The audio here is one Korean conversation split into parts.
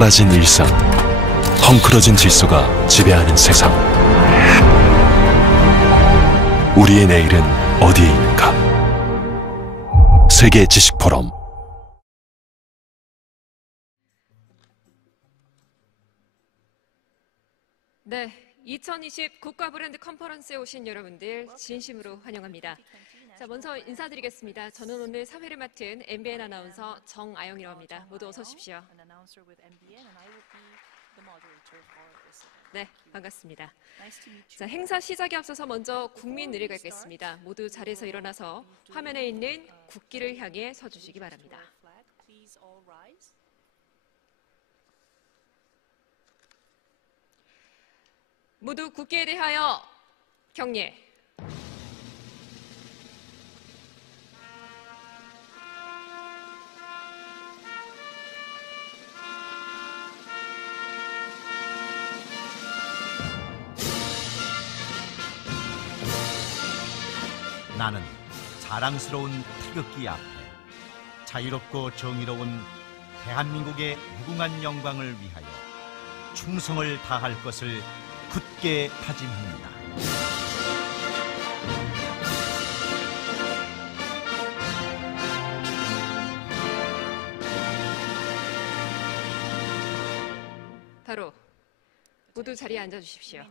사라진 일상, 헝클어진 질서가 지배하는 세상. 우리의 내일은 어디에 있는가? 세계 지식 포럼. 네, 2020 국가 브랜드 컨퍼런스에 오신 여러분들 진심으로 환영합니다. 자, 먼저 인사드리겠습니다. 저는 오늘 사회를 맡은 MBN 아나운서 정아영이라고 합니다. 모두 어서 오십시오. 네, 반갑습니다. 자, 행사 시작에 앞서서 먼저 국민 의례가 있겠습니다. 모두 자리에서 일어나서 화면에 있는 국기를 향해 서주시기 바랍니다. 모두 국기에 대하여 경례. 나는 자랑스러운 태극기 앞에 자유롭고 정의로운 대한민국의 무궁한 영광을 위하여 충성을 다할 것을 굳게 다짐합니다. 바로 모두 자리에 앉아 주십시오.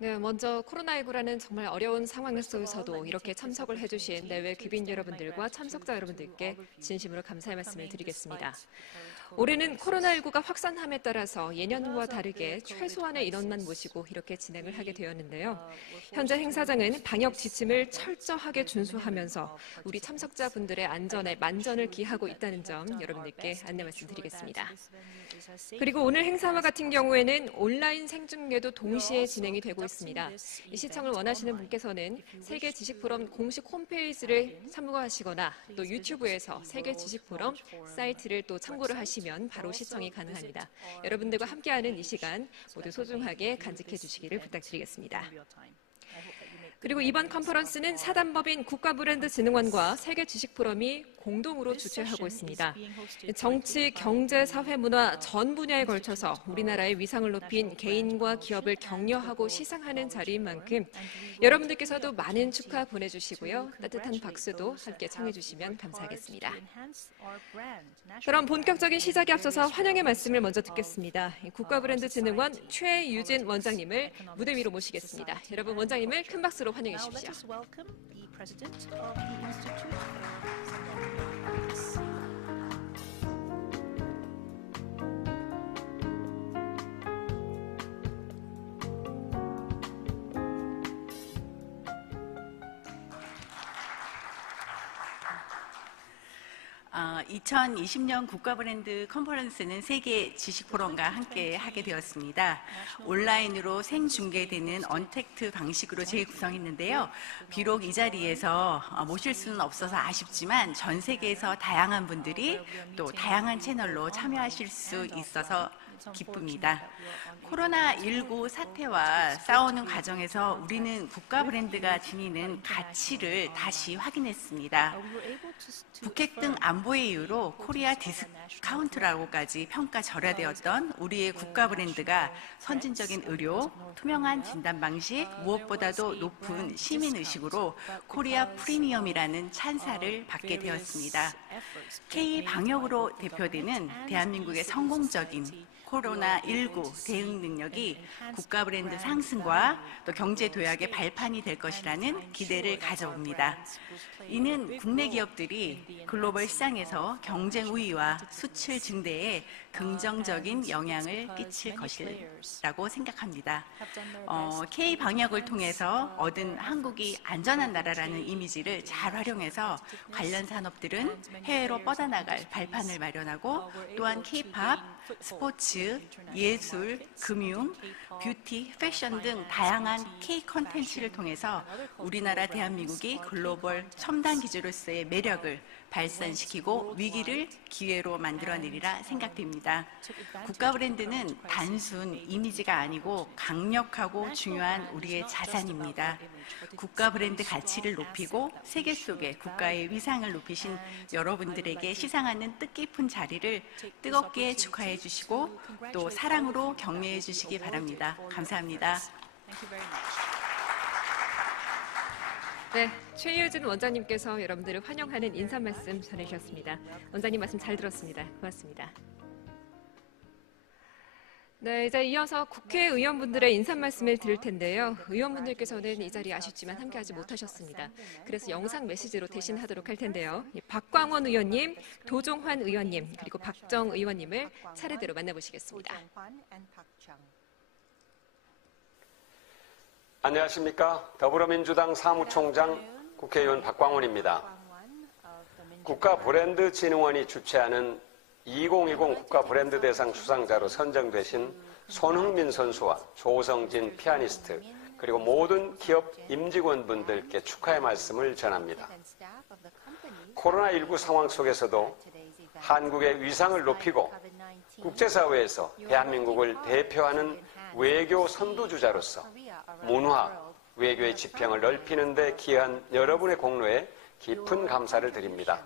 네, 먼저 코로나19라는 정말 어려운 상황 속에서도 이렇게 참석을 해주신 내외 귀빈 여러분들과 참석자 여러분들께 진심으로 감사의 말씀을 드리겠습니다. 올해는 코로나19가 확산함에 따라서 예년과 다르게 최소한의 인원만 모시고 이렇게 진행을 하게 되었는데요. 현재 행사장은 방역 지침을 철저하게 준수하면서 우리 참석자분들의 안전에 만전을 기하고 있다는 점 여러분들께 안내 말씀드리겠습니다. 그리고 오늘 행사와 같은 경우에는 온라인 생중계도 동시에 진행이 되고 있습니다. 이 시청을 원하시는 분께서는 세계 지식 포럼 공식 홈페이지를 참고하시거나 또 유튜브에서 세계 지식 포럼 사이트를 또 참고를 하시면 바로 시청이 가능합니다. 여러분들과 함께하는 이 시간 모두 소중하게 간직해 주시기를 부탁드리겠습니다. 그리고 이번 컨퍼런스는 사단법인 국가브랜드진흥원과 세계지식포럼이 공동으로 주최하고 있습니다. 정치, 경제, 사회, 문화 전 분야에 걸쳐서 우리나라의 위상을 높인 개인과 기업을 격려하고 시상하는 자리인 만큼 여러분들께서도 많은 축하 보내주시고요. 따뜻한 박수도 함께 청해주시면 감사하겠습니다. 그럼 본격적인 시작에 앞서서 환영의 말씀을 먼저 듣겠습니다. 국가브랜드진흥원 최유진 원장님을 무대 위로 모시겠습니다. 여러분 원장님을 큰 박수로 환영해 주십시오. 아, 2020년 국가브랜드 컨퍼런스는 세계 지식포럼과 함께 하게 되었습니다. 온라인으로 생중계되는 언택트 방식으로 재구성했는데요. 비록 이 자리에서 모실 수는 없어서 아쉽지만 전 세계에서 다양한 분들이 또 다양한 채널로 참여하실 수 있어서 기쁩니다. 코로나19 사태와 싸우는 과정에서 우리는 국가 브랜드가 지니는 가치를 다시 확인했습니다. 북핵 등 안보의 이유로 코리아 디스카운트라고까지 평가절하되었던 우리의 국가 브랜드가 선진적인 의료, 투명한 진단 방식, 무엇보다도 높은 시민의식으로 코리아 프리미엄이라는 찬사를 받게 되었습니다. K-방역으로 대표되는 대한민국의 성공적인 코로나19 대응 능력이 국가 브랜드 상승과 또 경제 도약의 발판이 될 것이라는 기대를 가져봅니다. 이는 국내 기업들이 글로벌 시장에서 경쟁 우위와 수출 증대에 긍정적인 영향을 끼칠 것이라고 생각합니다. K-방역을 통해서 얻은 한국이 안전한 나라라는 이미지를 잘 활용해서 관련 산업들은 해외로 뻗어나갈 발판을 마련하고 또한 K-팝, 스포츠, 예술, 금융, 뷰티, 패션 등 다양한 K 콘텐츠를 통해서 우리나라 대한민국이 글로벌 첨단 기주로서의 매력을 발산시키고 위기를 기회로 만들어내리라 생각됩니다. 국가 브랜드는 단순 이미지가 아니고 강력하고 중요한 우리의 자산입니다. 국가 브랜드 가치를 높이고 세계 속에 국가의 위상을 높이신 여러분들에게 시상하는 뜻깊은 자리를 뜨겁게 축하해 주시고 또 사랑으로 격려해 주시기 바랍니다. 감사합니다. 네, 최유진 원장님께서 여러분들을 환영하는 인사 말씀 전해주셨습니다. 원장님 말씀 잘 들었습니다. 고맙습니다. 네, 이제 이어서 국회의원분들의 인사 말씀을 드릴 텐데요. 의원분들께서는 이 자리에 아쉽지만 함께하지 못하셨습니다. 그래서 영상 메시지로 대신하도록 할 텐데요. 박광원 의원님, 도종환 의원님, 그리고 박정 의원님을 차례대로 만나보시겠습니다. 안녕하십니까. 더불어민주당 사무총장 국회의원 박광원입니다. 국가브랜드진흥원이 주최하는 2020 국가브랜드 대상 수상자로 선정되신 손흥민 선수와 조성진 피아니스트 그리고 모든 기업 임직원분들께 축하의 말씀을 전합니다. 코로나19 상황 속에서도 한국의 위상을 높이고 국제사회에서 대한민국을 대표하는 외교 선두주자로서 문화, 외교의 지평을 넓히는 데 기여한 여러분의 공로에 깊은 감사를 드립니다.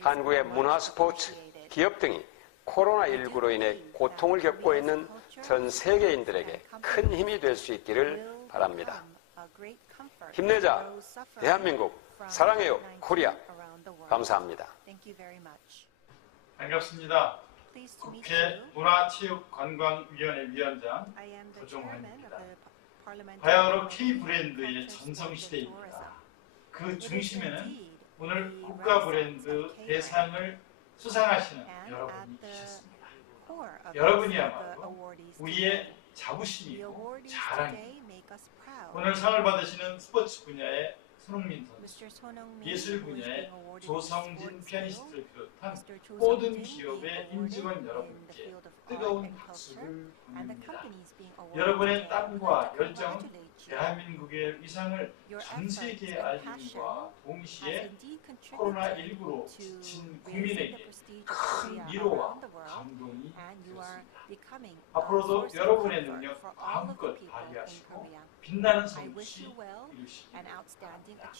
한국의 문화, 스포츠, 기업 등이 코로나19로 인해 고통을 겪고 있는 전 세계인들에게 큰 힘이 될 수 있기를 바랍니다. 힘내자, 대한민국, 사랑해요, 코리아. 감사합니다. 반갑습니다. 국회 문화체육관광위원회 위원장 도종환입니다. 바야흐로 K-브랜드의 전성시대입니다. 그 중심에는 오늘 국가브랜드 대상을 수상하시는 여러분이 계셨습니다. 여러분이야말로 우리의 자부심이고 자랑입니다. 오늘 상을 받으시는 스포츠 분야의 손흥민 선수, 예술 분야의 조성진 피아니스트를 비롯한 모든 기업의 임직원 여러분께 뜨거운 박수를 보냅니다. 여러분의 땀과 열정은 대한민국의 위상을 전 세계에 알림과 동시에 코로나19로 지친 국민에게 큰 위로와 감동이 되었습니다. 앞으로도 여러분의 능력 마음껏 발휘하시고 빛나는 성취 이루시기 바랍니다.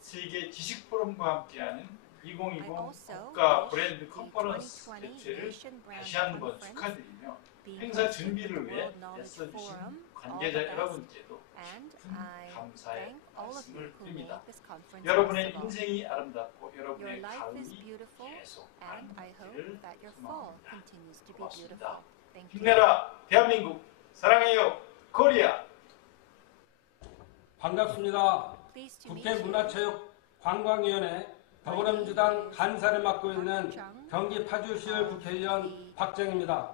세계 지식포럼과 함께하는 2020 국가 브랜드 컨퍼런스 개최를 다시 한번 축하드리며 행사 준비를 위해 애써주신 관계자 여러분께도 깊은 감사의 말씀을 드립니다. 여러분의 인생이 아름답고 여러분의 가을이 계속 아름답기를 소망합니다. 고맙습니다. 힘내라 대한민국, 사랑해요 코리아. 반갑습니다. 국회문화체육관광위원회 더불어민주당 간사를 맡고 있는 경기 파주시의 국회의원 박정입니다.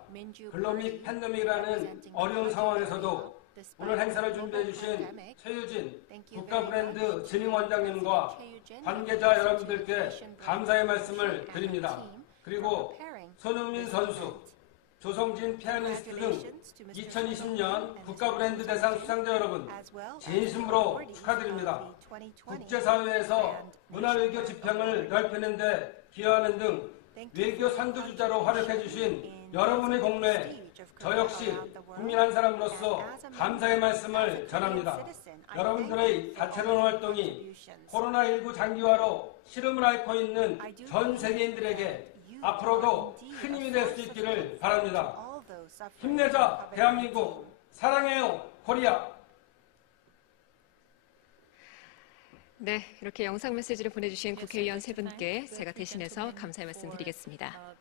글로믹 팬데믹이라는 어려운 상황에서도 오늘 행사를 준비해 주신 최유진 국가브랜드 진흥원장님과 관계자 여러분들께 감사의 말씀을 드립니다. 그리고 손흥민 선수, 조성진 피아니스트 등 2020년 국가브랜드 대상 수상자 여러분 진심으로 축하드립니다. 국제사회에서 문화외교 지평을 넓히는 데 기여하는 등 외교 선두주자로 활약해 주신 여러분의 공로에 저 역시 국민 한 사람으로서 감사의 말씀을 전합니다. 여러분들의 다채로운 활동이 코로나19 장기화로 시름을 앓고 있는 전 세계인들에게 앞으로도 큰 힘이 될 수 있기를 바랍니다. 힘내자 대한민국, 사랑해요 코리아. 네, 이렇게 영상 메시지를 보내주신 국회의원 세 분께 제가 대신해서 감사의 말씀 드리겠습니다.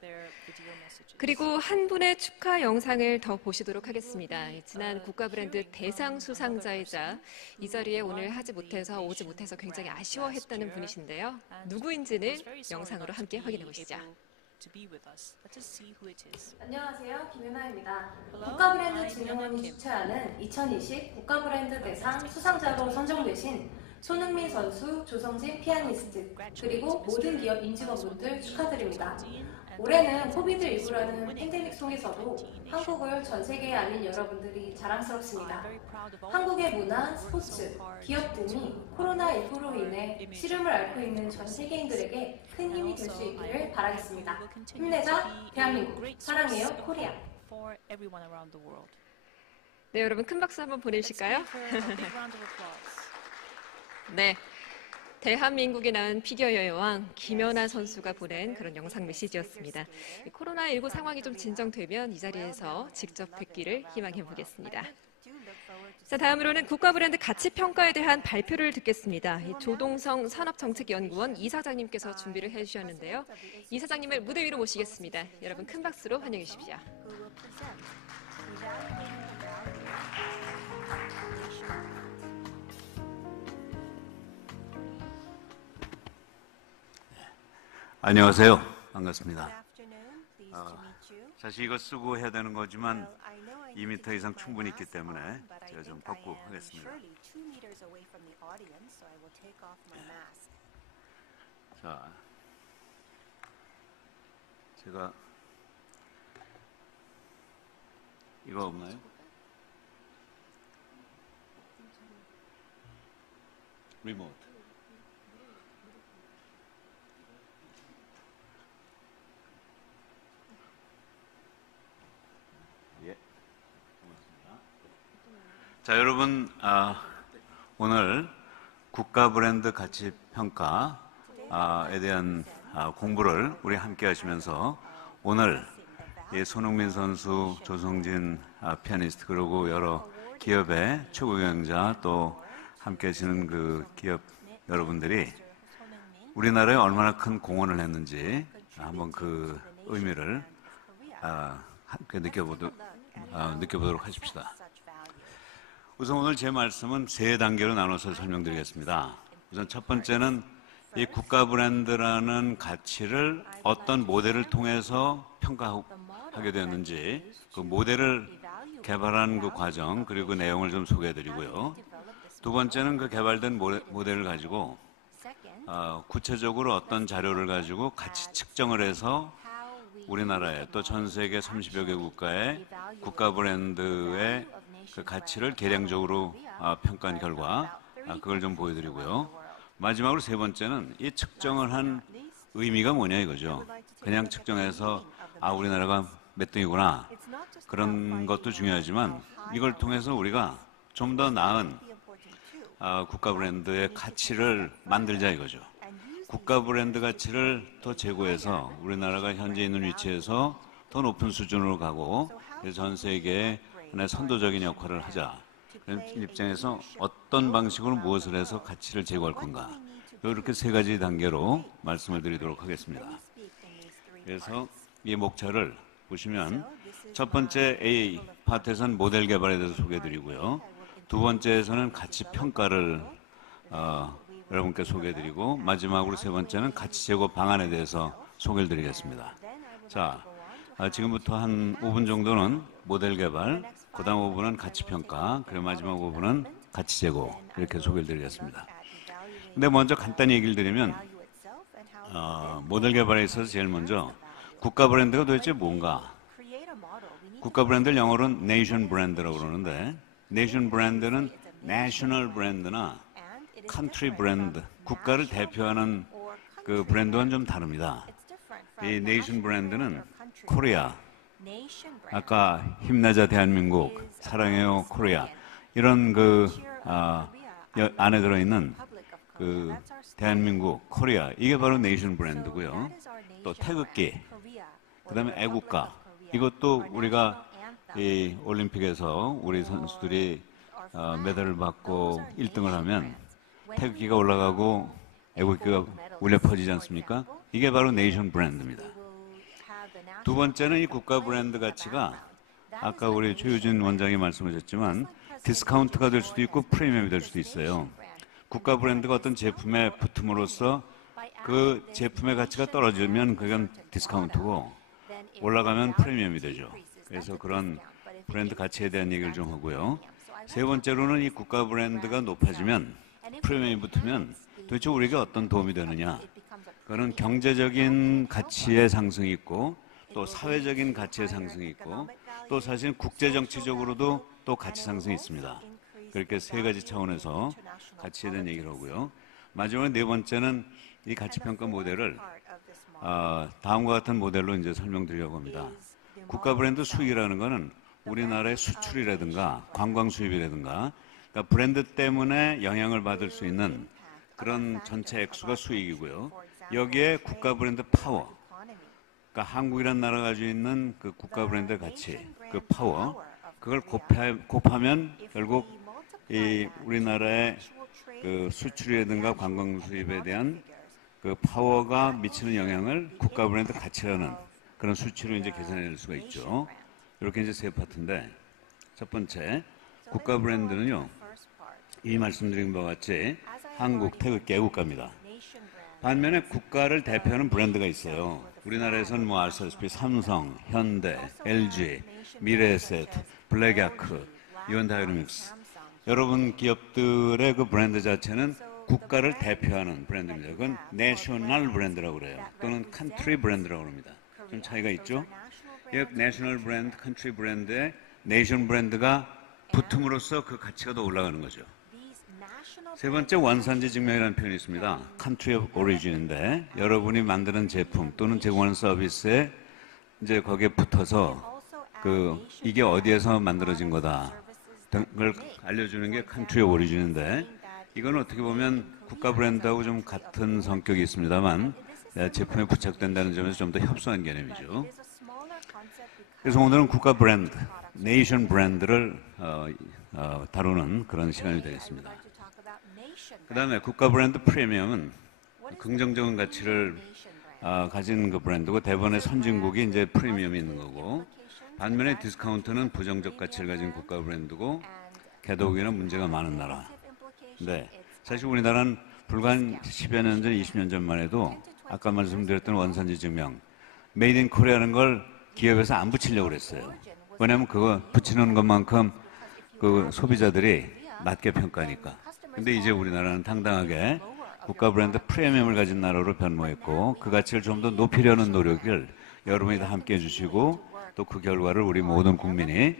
그리고 한 분의 축하 영상을 더 보시도록 하겠습니다. 지난 국가 브랜드 대상 수상자이자 이 자리에 오늘 오지 못해서 굉장히 아쉬워했다는 분이신데요. 누구인지는 영상으로 함께 확인해 보시죠. 안녕하세요. 김윤아입니다. 국가브랜드 진흥원이 주최하는 2020 국가브랜드 대상 수상자로 선정되신 손흥민 선수, 조성진 피아니스트, 그리고 모든 기업 임직원분들 축하드립니다. 올해는 코비드19라는 팬데믹 속에서도 한국을 전 세계에 알린 여러분들이 자랑스럽습니다. 한국의 문화, 스포츠, 기업 등이 코로나19로 인해 시름을 앓고 있는 전 세계인들에게 큰 힘이 될 수 있기를 바라겠습니다. 힘내자 대한민국, 사랑해요 코리아. 네, 여러분 큰 박수 한번 보내주실까요? 네, 대한민국에 낳은 피겨의 여왕 김연아 선수가 보낸 그런 영상 메시지였습니다. 코로나19 상황이 좀 진정되면 이 자리에서 직접 뵙기를 희망해 보겠습니다. 자, 다음으로는 국가브랜드 가치평가에 대한 발표를 듣겠습니다. 조동성 산업정책연구원 이사장님께서 준비를 해주셨는데요. 이사장님을 무대 위로 모시겠습니다. 여러분 큰 박수로 환영해 주십시오. 안녕하세요. 반갑습니다. 사실 이거 쓰고 해야 되는 거지만 2m 이상 충분히 있기 때문에 제가 좀 벗고 하겠습니다. 자, 제가 이거 없나요? 리모트. 자, 여러분, 오늘 국가 브랜드 가치 평가에 대한 공부를 우리 함께 하시면서 오늘 손흥민 선수, 조성진 피아니스트 그리고 여러 기업의 최고 경영자 또 함께 하시는 그 기업 여러분들이 우리나라에 얼마나 큰 공헌을 했는지 한번 그 의미를 함께 느껴보도록 하십시다. 우선 오늘 제 말씀은 세 단계로 나눠서 설명드리겠습니다. 우선 첫 번째는 이 국가 브랜드라는 가치를 어떤 모델을 통해서 평가하게 되었는지 그 모델을 개발한 그 과정 그리고 그 내용을 좀 소개해드리고요. 두 번째는 그 개발된 모델을 가지고 구체적으로 어떤 자료를 가지고 가치 측정을 해서 우리나라에 또 전 세계 30여 개 국가의 국가 브랜드의 그 가치를 계량적으로 평가한 결과 그걸 좀 보여드리고요. 마지막으로 세 번째는 이 측정을 한 의미가 뭐냐 이거죠. 그냥 측정해서 우리나라가 몇 등이구나 그런 것도 중요하지만 이걸 통해서 우리가 좀 더 나은 국가 브랜드의 가치를 만들자 이거죠. 국가 브랜드 가치를 더 제고해서 우리나라가 현재 있는 위치에서 더 높은 수준으로 가고 전 세계에 하나의 선도적인 역할을 하자. 그런 입장에서 어떤 방식으로 무엇을 해서 가치를 제고할 건가. 이렇게 세 가지 단계로 말씀을 드리도록 하겠습니다. 그래서 이 목차를 보시면 첫 번째 A 파트에서는 모델 개발에 대해서 소개해드리고요. 두 번째에서는 가치 평가를 여러분께 소개해드리고 마지막으로 세 번째는 가치 제고 방안에 대해서 소개를 드리겠습니다. 자, 지금부터 한 5분 정도는 모델 개발, 그 다음 5분은 가치 평가, 그리고 마지막 5분은 가치 제고 이렇게 소개를 드리겠습니다. 근데 먼저 간단히 얘기를 드리면 모델 개발에 있어서 제일 먼저 국가 브랜드가 도대체 뭔가? 국가 브랜드를 영어로는 네이션 브랜드라고 그러는데 네이션 브랜드는 내셔널 브랜드나 컨트리 브랜드, 국가를 대표하는 그 브랜드와는 좀 다릅니다. 이 네이션 브랜드는 코리아, 아까 힘내자 대한민국, 사랑해요 코리아 이런 안에 들어있는 그 대한민국, 코리아 이게 바로 네이션 브랜드고요. 또 태극기, 그다음에 애국가 이것도 우리가 이 올림픽에서 우리 선수들이 메달을 받고 1등을 하면 태극기가 올라가고 애국기가 울려 퍼지지 않습니까? 이게 바로 네이션 브랜드입니다. 두 번째는 이 국가 브랜드 가치가 아까 우리 최유진 원장이 말씀하셨지만 디스카운트가 될 수도 있고 프리미엄이 될 수도 있어요. 국가 브랜드가 어떤 제품에 붙음으로써 그 제품의 가치가 떨어지면 그건 디스카운트고 올라가면 프리미엄이 되죠. 그래서 그런 브랜드 가치에 대한 얘기를 좀 하고요. 세 번째로는 이 국가 브랜드가 높아지면 프리미엄이 붙으면 도대체 우리에게 어떤 도움이 되느냐. 그거는 경제적인 가치의 상승이 있고 또 사회적인 가치의 상승이 있고 또 사실 국제정치적으로도 또 가치 상승이 있습니다. 그렇게 세 가지 차원에서 가치에 대한 얘기를 하고요. 마지막으로 네 번째는 이 가치평가 모델을 다음과 같은 모델로 이제 설명드리려고 합니다. 국가 브랜드 수익이라는 것은 우리나라의 수출이라든가 관광 수입이라든가 그러니까 브랜드 때문에 영향을 받을 수 있는 그런 전체 액수가 수익이고요. 여기에 국가 브랜드 파워, 그러니까 한국이라는 나라가 가지고 있는 그 국가 브랜드 가치, 그 파워, 그걸 곱하면 결국 이 우리나라의 그 수출이라든가 관광 수입에 대한 그 파워가 미치는 영향을 국가 브랜드 가치라는 그런 수치로 이제 계산해낼 수가 있죠. 이렇게 이제 세 파트인데 첫 번째 국가 브랜드는요. 이 말씀드린 바와 같이 한국, 태극기, 애국가입니다. 반면에 국가를 대표하는 브랜드가 있어요. 우리나라에서는 뭐 아시다시피 삼성, 현대, LG, 미래에셋, 블랙야크, 유엔다이너믹스 여러분 기업들의 그 브랜드 자체는 국가를 대표하는 브랜드입니다. 그건 내셔널 브랜드라고 그래요. 또는 컨트리 브랜드라고 합니다. 좀 차이가 있죠? 이 내셔널 브랜드, 컨트리 브랜드에 네이션 브랜드가 붙음으로써 그 가치가 더 올라가는 거죠. 세 번째 원산지 증명이라는 표현이 있습니다. Country of Origin인데 여러분이 만드는 제품 또는 제공하는 서비스에 이제 거기에 붙어서 이게 어디에서 만들어진 거다. 그걸 알려주는 게 Country of Origin인데 이건 어떻게 보면 국가 브랜드하고 좀 같은 성격이 있습니다만 제품에 부착된다는 점에서 좀 더 협소한 개념이죠. 그래서 오늘은 국가 브랜드, 네이션 브랜드를 다루는 그런 시간이 되겠습니다. 그 다음에 국가 브랜드 프리미엄은 긍정적인 가치를 가진 그 브랜드고 대부분의 선진국이 이제 프리미엄이 있는 거고 반면에 디스카운트는 부정적 가치를 가진 국가 브랜드고 개도국이나 문제가 많은 나라. 근데 사실 우리나라는 불과 한 10여 년 전, 20년 전만 해도 아까 말씀드렸던 원산지 증명, 메이드 인 코리아라는 걸 기업에서 안 붙이려고 그랬어요. 왜냐하면 그거 붙이는 것만큼 그 소비자들이 낮게 평가하니까. 근데 이제 우리나라는 당당하게 국가 브랜드 프리미엄을 가진 나라로 변모했고 그 가치를 좀 더 높이려는 노력을 여러분이 다 함께 해주시고 또 그 결과를 우리 모든 국민이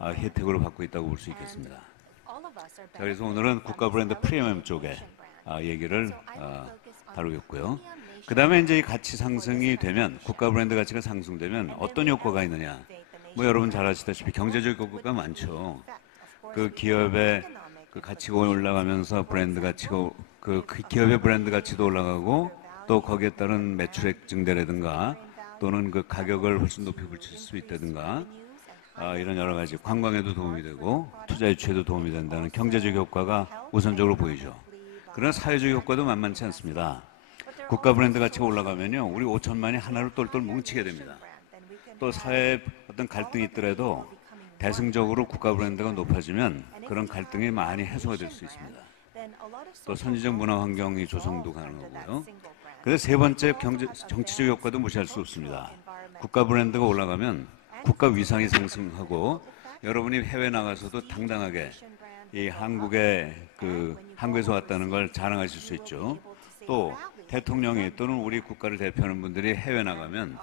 혜택으로 받고 있다고 볼 수 있겠습니다. 자, 그래서 오늘은 국가 브랜드 프리미엄 쪽에 얘기를 다루겠고요. 그 다음에 이제 이 가치 상승이 되면 국가 브랜드 가치가 상승되면 어떤 효과가 있느냐. 뭐 여러분 잘 아시다시피 경제적 효과가 많죠. 그 기업의 그 가치가 올라가면서 브랜드 가치가 그 기업의 브랜드 가치도 올라가고 또 거기에 따른 매출액 증대라든가 또는 그 가격을 훨씬 높이 붙일 수 있다든가 이런 여러 가지 관광에도 도움이 되고 투자 유치에도 도움이 된다는 경제적 효과가 우선적으로 보이죠. 그러나 사회적 효과도 만만치 않습니다. 국가 브랜드 가치가 올라가면요, 우리 5천만이 하나로 똘똘 뭉치게 됩니다. 또 사회에 어떤 갈등이 있더라도 대승적으로 국가 브랜드가 높아지면 그런 갈등이 많이 해소가 될 수 있습니다. 또 선지적 문화 환경이 조성도 가능하고요. 그래서 세 번째 정치적 효과도 무시할 수 없습니다. 국가 브랜드가 올라가면 국가 위상이 상승하고 여러분이 해외 나가서도 당당하게 이 한국에서 왔다는 걸 자랑하실 수 있죠. 또 대통령이 또는 우리 국가를 대표하는 분들이 해외 나가면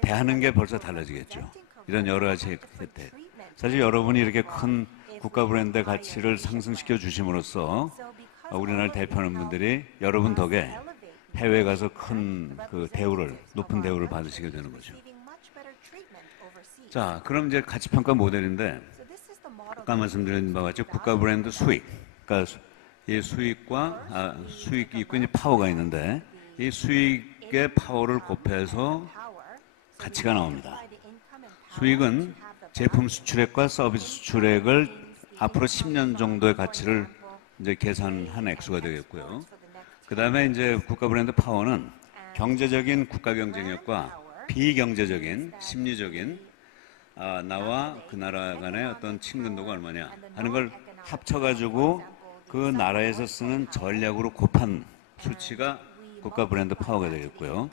대하는 게 벌써 달라지겠죠. 이런 여러 가지 혜택. 사실 여러분이 이렇게 큰 국가 브랜드의 가치를 상승시켜 주심으로써 우리나라를 대표하는 분들이 여러분 덕에 해외에 가서 큰 높은 대우를 받으시게 되는 거죠. 자, 그럼 이제 가치평가 모델인데 아까 말씀드린 바와 같이 국가 브랜드 수익, 그러니까 이 수익과 수익이 있고 이제 파워가 있는데 이 수익의 파워를 곱해서 가치가 나옵니다. 수익은 제품 수출액과 서비스 수출액을 앞으로 10년 정도의 가치를 이제 계산한 액수가 되겠고요. 그 다음에 이제 국가 브랜드 파워는 경제적인 국가 경쟁력과 비경제적인 심리적인 나와 그 나라 간의 어떤 친근도가 얼마냐 하는 걸 합쳐가지고 그 나라에서 쓰는 전략으로 곱한 수치가 국가 브랜드 파워가 되겠고요.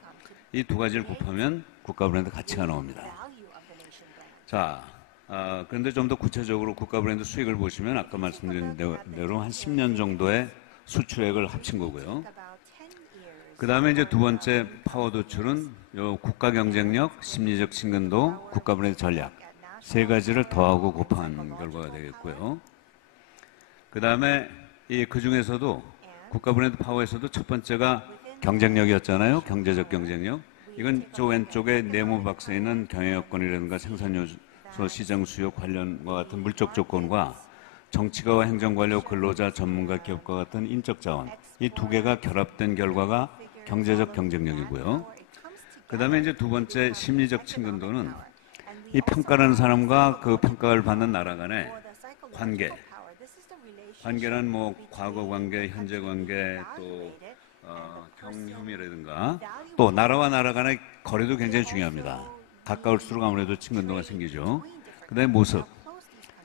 이 두 가지를 곱하면 국가 브랜드 가치가 나옵니다. 자, 그런데 좀 더 구체적으로 국가 브랜드 수익을 보시면 아까 말씀드린 대로 한 10년 정도의 수출액을 합친 거고요. 그 다음에 이제 두 번째 파워 도출은 요 국가 경쟁력, 심리적 친근도, 국가 브랜드 전략 세 가지를 더하고 곱한 결과가 되겠고요. 그 다음에 그 중에서도 국가 브랜드 파워에서도 첫 번째가 경쟁력이었잖아요. 경제적 경쟁력. 이건 저 왼쪽에 네모 박스에 있는 경영 여건이라든가 생산 요소, 시장 수요 관련과 같은 물적 조건과 정치가와 행정관료, 근로자, 전문가, 기업과 같은 인적 자원 이 두 개가 결합된 결과가 경제적 경쟁력이고요. 그 다음에 이제 두 번째 심리적 친근도는 이 평가하는 사람과 그 평가를 받는 나라 간의 관계란 뭐 과거 관계, 현재 관계, 또 경험이라든가 또 나라와 나라 간의 거리도 굉장히 중요합니다. 가까울수록 아무래도 친근도가 생기죠. 그 다음에 모습,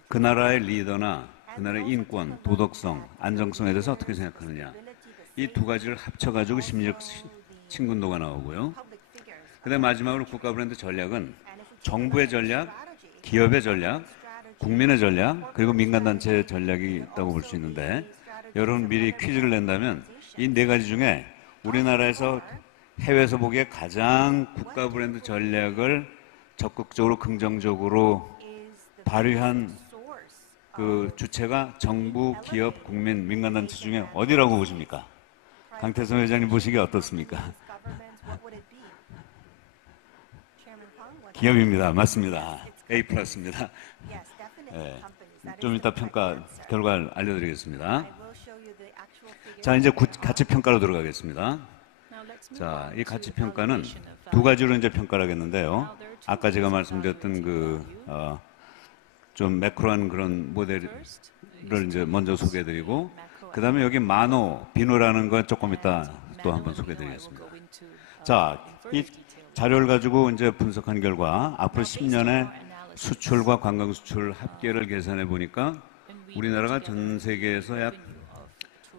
그 나라의 리더나 그 나라의 인권, 도덕성, 안정성에 대해서 어떻게 생각하느냐 이 두 가지를 합쳐가지고 심리적 친근도가 나오고요. 그 다음에 마지막으로 국가 브랜드 전략은 정부의 전략, 기업의 전략, 국민의 전략, 그리고 민간단체의 전략이 있다고 볼 수 있는데 여러분 미리 퀴즈를 낸다면 이 네 가지 중에 우리나라에서 해외에서 보기에 가장 국가 브랜드 전략을 적극적으로 긍정적으로 발휘한 그 주체가 정부, 기업, 국민, 민간단체 중에 어디라고 보십니까? 강태성 회장님 보시기에 어떻습니까? 기업입니다. 맞습니다. A+입니다. 네, 좀 이따 평가 결과를 알려드리겠습니다. 자, 이제 가치평가로 들어가겠습니다. 자, 이 가치평가는 두 가지로 이제 평가를 하겠는데요. 아까 제가 말씀드렸던 좀 매크로한 그런 모델을 이제 먼저 소개해드리고, 그 다음에 여기 비누라는 건 조금 이따 또 한번 소개해드리겠습니다. 자, 이 자료를 가지고 이제 분석한 결과 앞으로 10년의 수출과 관광 수출 합계를 계산해 보니까 우리나라가 전 세계에서 약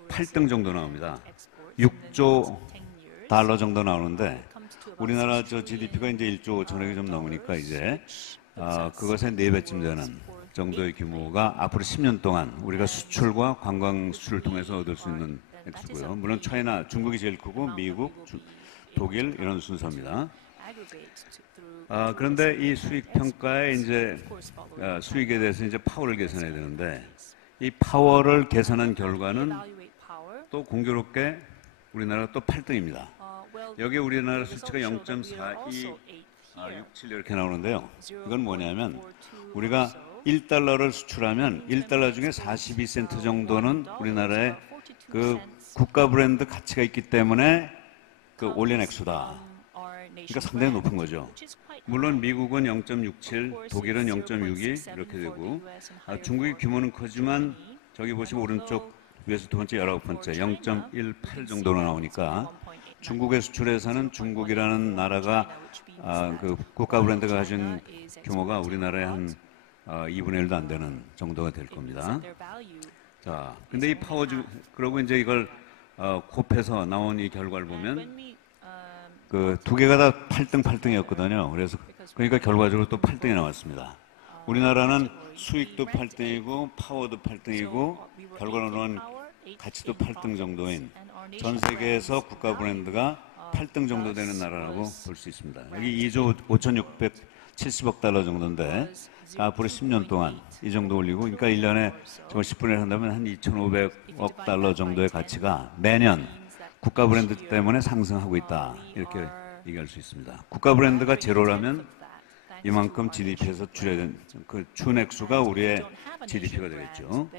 8등 정도 나옵니다. 6조 달러 정도 나오는데 우리나라 GDP가 이제 1조 5천억이 좀 넘으니까 이제 그것의 4배쯤 되는 정도의 규모가 앞으로 10년 동안 우리가 수출과 관광 수출을 통해서 얻을 수 있는 액수고요. 물론 중국이 제일 크고 미국, 독일 이런 순서입니다. 그런데 이 수익 평가에 이제 수익에 대해서 이제 파워를 계산해야 되는데 이 파워를 계산한 결과는 또 공교롭게 우리나라가 또 8등입니다. 여기 우리나라 수치가 0.4267 이렇게 나오는데요. 이건 뭐냐면 우리가 1달러를 수출하면 1달러 중에 42센트 정도는 우리나라의 그 국가 브랜드 가치가 있기 때문에 그 올린 액수다. 그러니까 상당히 높은 거죠. 물론 미국은 0.67, 독일은 0.62 이렇게 되고 중국의 규모는 크지만 저기 보시면 오른쪽 위에서 두 번째 19번째 0.18 정도로 나오니까 중국의 수출에서는 중국이라는 나라가 그 국가 브랜드가 가진 규모가 우리나라의 한 2분의 1도 안 되는 정도가 될 겁니다. 자, 근데 이 그러고 이제 이걸 곱해서 나온 이 결과를 보면 그 두 개가 다 8등이었거든요. 그러니까 결과적으로 또 8등이 나왔습니다. 우리나라는 수익도 8등이고 파워도 8등이고 결과로는 가치도 8등 정도인 전 세계에서 국가 브랜드가 8등 정도 되는 나라라고 볼 수 있습니다. 여기 2조 5,670억 달러 정도인데 앞으로 10년 동안 이 정도 올리고 그러니까 1년에 정말 10분의 1 한다면 한 2,500억 달러 정도의 가치가 매년 국가 브랜드 때문에 상승하고 있다. 이렇게 얘기할 수 있습니다. 국가 브랜드가 제로라면 이만큼 GDP에서 줄여야 되는 그 준액수가 우리의 GDP가 되겠죠.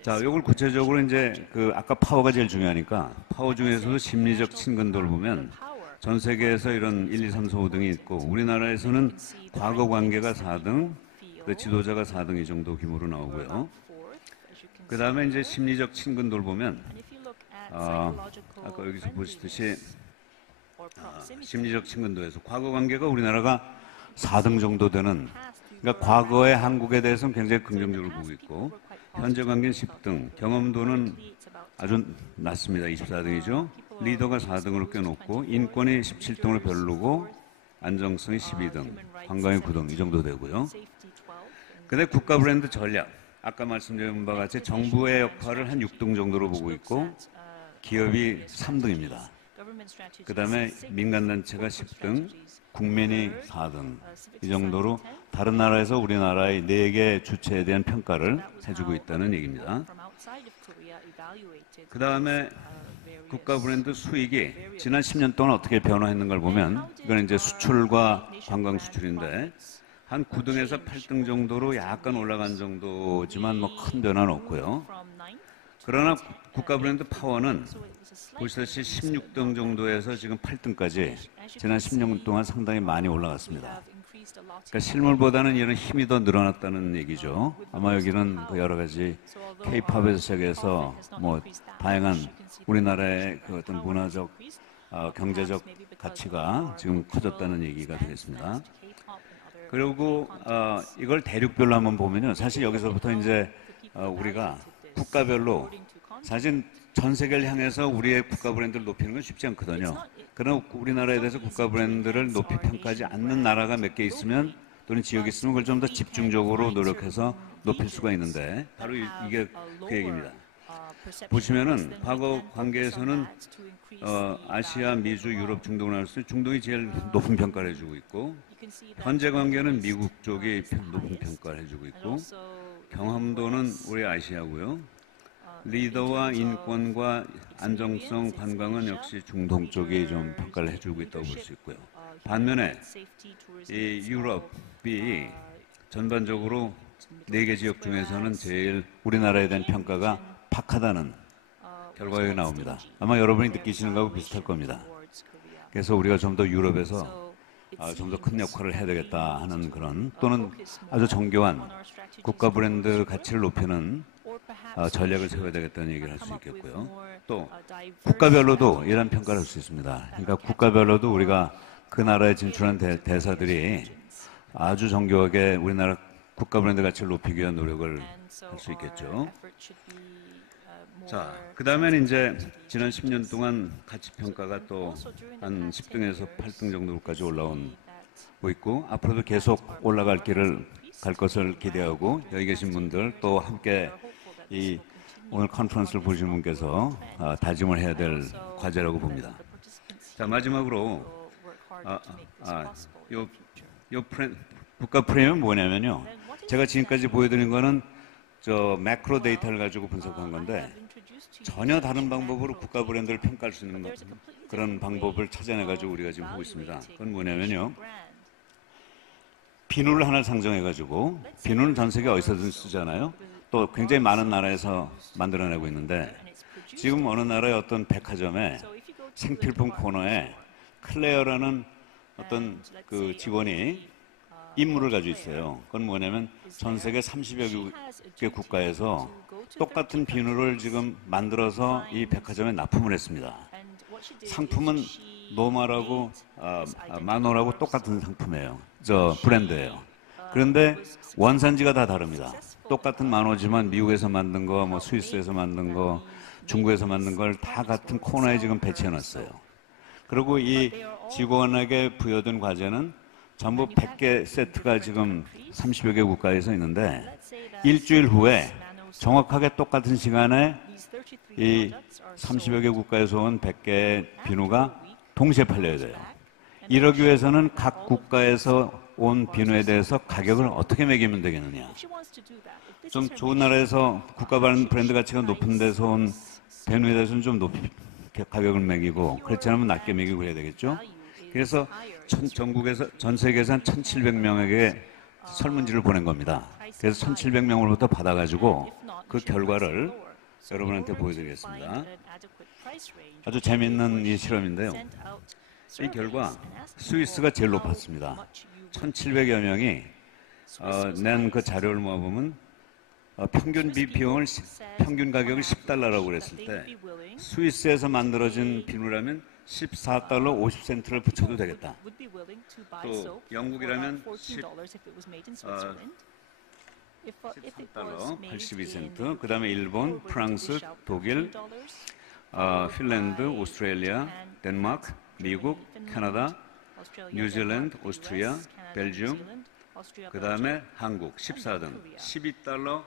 자, 이걸 구체적으로 이제 그 아까 파워가 제일 중요하니까 파워 중에서도 심리적 친근도를 보면 전 세계에서 이런 1, 2, 3, 4, 5등이 있고 우리나라에서는 과거 관계가 4등, 그 지도자가 4등 이 정도 규모로 나오고요. 그 다음에 이제 심리적 친근도를 보면 아까 여기서 보시듯이 심리적 친근도에서 과거 관계가 우리나라가 4등 정도 되는, 그러니까 과거의 한국에 대해서는 굉장히 긍정적으로 보고 있고 현재 관계는 10등, 경험도는 아주 낮습니다. 24등이죠. 리더가 4등으로 꽤 높고 인권이 17등으로 별로고 안정성이 12등, 관광이 9등 이 정도 되고요. 근데 국가 브랜드 전략, 아까 말씀드린 바와 같이 정부의 역할을 한 6등 정도로 보고 있고 기업이 3등입니다. 그 다음에 민간단체가 10등, 국민이 4등 이 정도로 다른 나라에서 우리나라의 4개 주체에 대한 평가를 해주고 있다는 얘기입니다. 그 다음에 국가 브랜드 수익이 지난 10년 동안 어떻게 변화했는가를 보면 이건 이제 수출과 관광 수출인데 한 9등에서 8등 정도로 약간 올라간 정도지만 뭐 큰 변화는 없고요. 그러나 국가 브랜드 파워는 보시다시피 16등 정도에서 지금 8등까지 지난 10년 동안 상당히 많이 올라갔습니다. 그러니까 실물보다는 이런 힘이 더 늘어났다는 얘기죠. 아마 여기는 그 여러 가지 K-팝에서 시작해서 뭐 다양한 우리나라의 그 어떤 문화적, 경제적 가치가 지금 커졌다는 얘기가 되겠습니다. 그리고 이걸 대륙별로 한번 보면요, 사실 여기서부터 이제 우리가 국가별로 사실 전 세계를 향해서 우리의 국가 브랜드를 높이는 건 쉽지 않거든요. 그러나 우리나라에 대해서 국가 브랜드를 높이 평가하지 않는 나라가 몇 개 있으면 또는 지역이 있으면 그걸 좀 더 집중적으로 노력해서 높일 수가 있는데 바로 이게 그 얘기입니다. 보시면은 과거 관계에서는 아시아, 미주, 유럽, 중동을 나눴을 때 중동이 제일 높은 평가를 해주고 있고 현재 관계는 미국 쪽이 높은 평가를 해주고 있고 경험도는 우리 아시아고요. 리더와 인권과 안정성, 관광은 역시 중동 쪽이 좀 평가를 해주고 있다고 볼 수 있고요. 반면에 이 유럽이 전반적으로 4개 지역 중에서는 제일 우리나라에 대한 평가가 박하다는 결과가 나옵니다. 아마 여러분이 느끼시는 거하고 비슷할 겁니다. 그래서 우리가 좀 더 유럽에서 좀 더 큰 역할을 해야 되겠다 하는 그런, 또는 아주 정교한 국가 브랜드 가치를 높이는 전략을 세워야 되겠다는 얘기를 할 수 있겠고요. 또 국가별로도 이런 평가를 할 수 있습니다. 그러니까 국가별로도 우리가 그 나라에 진출한 대사들이 아주 정교하게 우리나라 국가 브랜드 가치를 높이기 위한 노력을 할 수 있겠죠. 자, 그 다음에는 이제 지난 10년 동안 가치 평가가 또 한 10등에서 8등 정도까지 올라오고 있고 앞으로도 계속 올라갈 길을 갈 것을 기대하고 여기 계신 분들 또 함께 이 오늘 컨퍼런스를 보시는 분께서 다짐을 해야 될 과제라고 봅니다. 자, 마지막으로 국가 프레임은 뭐냐면요. 제가 지금까지 보여드린 거는 저 매크로 데이터를 가지고 분석한 건데 전혀 다른 방법으로 국가 브랜드를 평가할 수 있는 그런 방법을 찾아내가지고 우리가 지금 하고 있습니다. 그건 뭐냐면요. 비누를 하나 상정해가지고, 비누는 전 세계 어디서든 쓰잖아요. 또 굉장히 많은 나라에서 만들어내고 있는데 지금 어느 나라의 어떤 백화점에 생필품 코너에 클레어라는 어떤 그 직원이 임무를 가지고 있어요. 그건 뭐냐면 전 세계 30여 개 국가에서 똑같은 비누를 지금 만들어서 이 백화점에 납품을 했습니다. 상품은 노멀하고 마노라고 똑같은 상품이에요. 저 브랜드예요. 그런데 원산지가 다 다릅니다. 똑같은 마노지만 미국에서 만든 거, 뭐 스위스에서 만든 거, 중국에서 만든 걸 다 같은 코너에 지금 배치해놨어요. 그리고 이 직원에게 부여된 과제는 전부 100개 세트가 지금 30여 개 국가에서 있는데 일주일 후에 정확하게 똑같은 시간에 이 30여 개 국가에서 온 100개의 비누가 동시에 팔려야 돼요. 이러기 위해서는 각 국가에서 온 비누에 대해서 가격을 어떻게 매기면 되겠느냐. 좀 좋은 나라에서 국가 브랜드 가치가 높은 데서 온 비누에 대해서는 좀 높이 가격을 매기고 그렇지 않으면 낮게 매기고 그래야 되겠죠. 그래서 전국에서 전 세계에서 한 1,700명에게 설문지를 보낸 겁니다. 그래서 1,700명으로부터 받아가지고 그 결과를 여러분한테 보여드리겠습니다. 아주 재밌는 이 실험인데요. 이 결과 스위스가 제일 높았습니다. 1,700여 명이 낸 그 자료를 모아보면 평균 비용을 평균 가격을 $10라고 그랬을 때 스위스에서 만들어진 비누라면 $14 50센트를 붙여도 되겠다. 또 영국이라면 $13 82센트. 그 다음에 일본, 프랑스, 독일, 핀란드, 오스트레일리아, 덴마크, 미국, 캐나다, 뉴질랜드, 오스트리아, 벨기움, 그 다음에 한국 14등, $12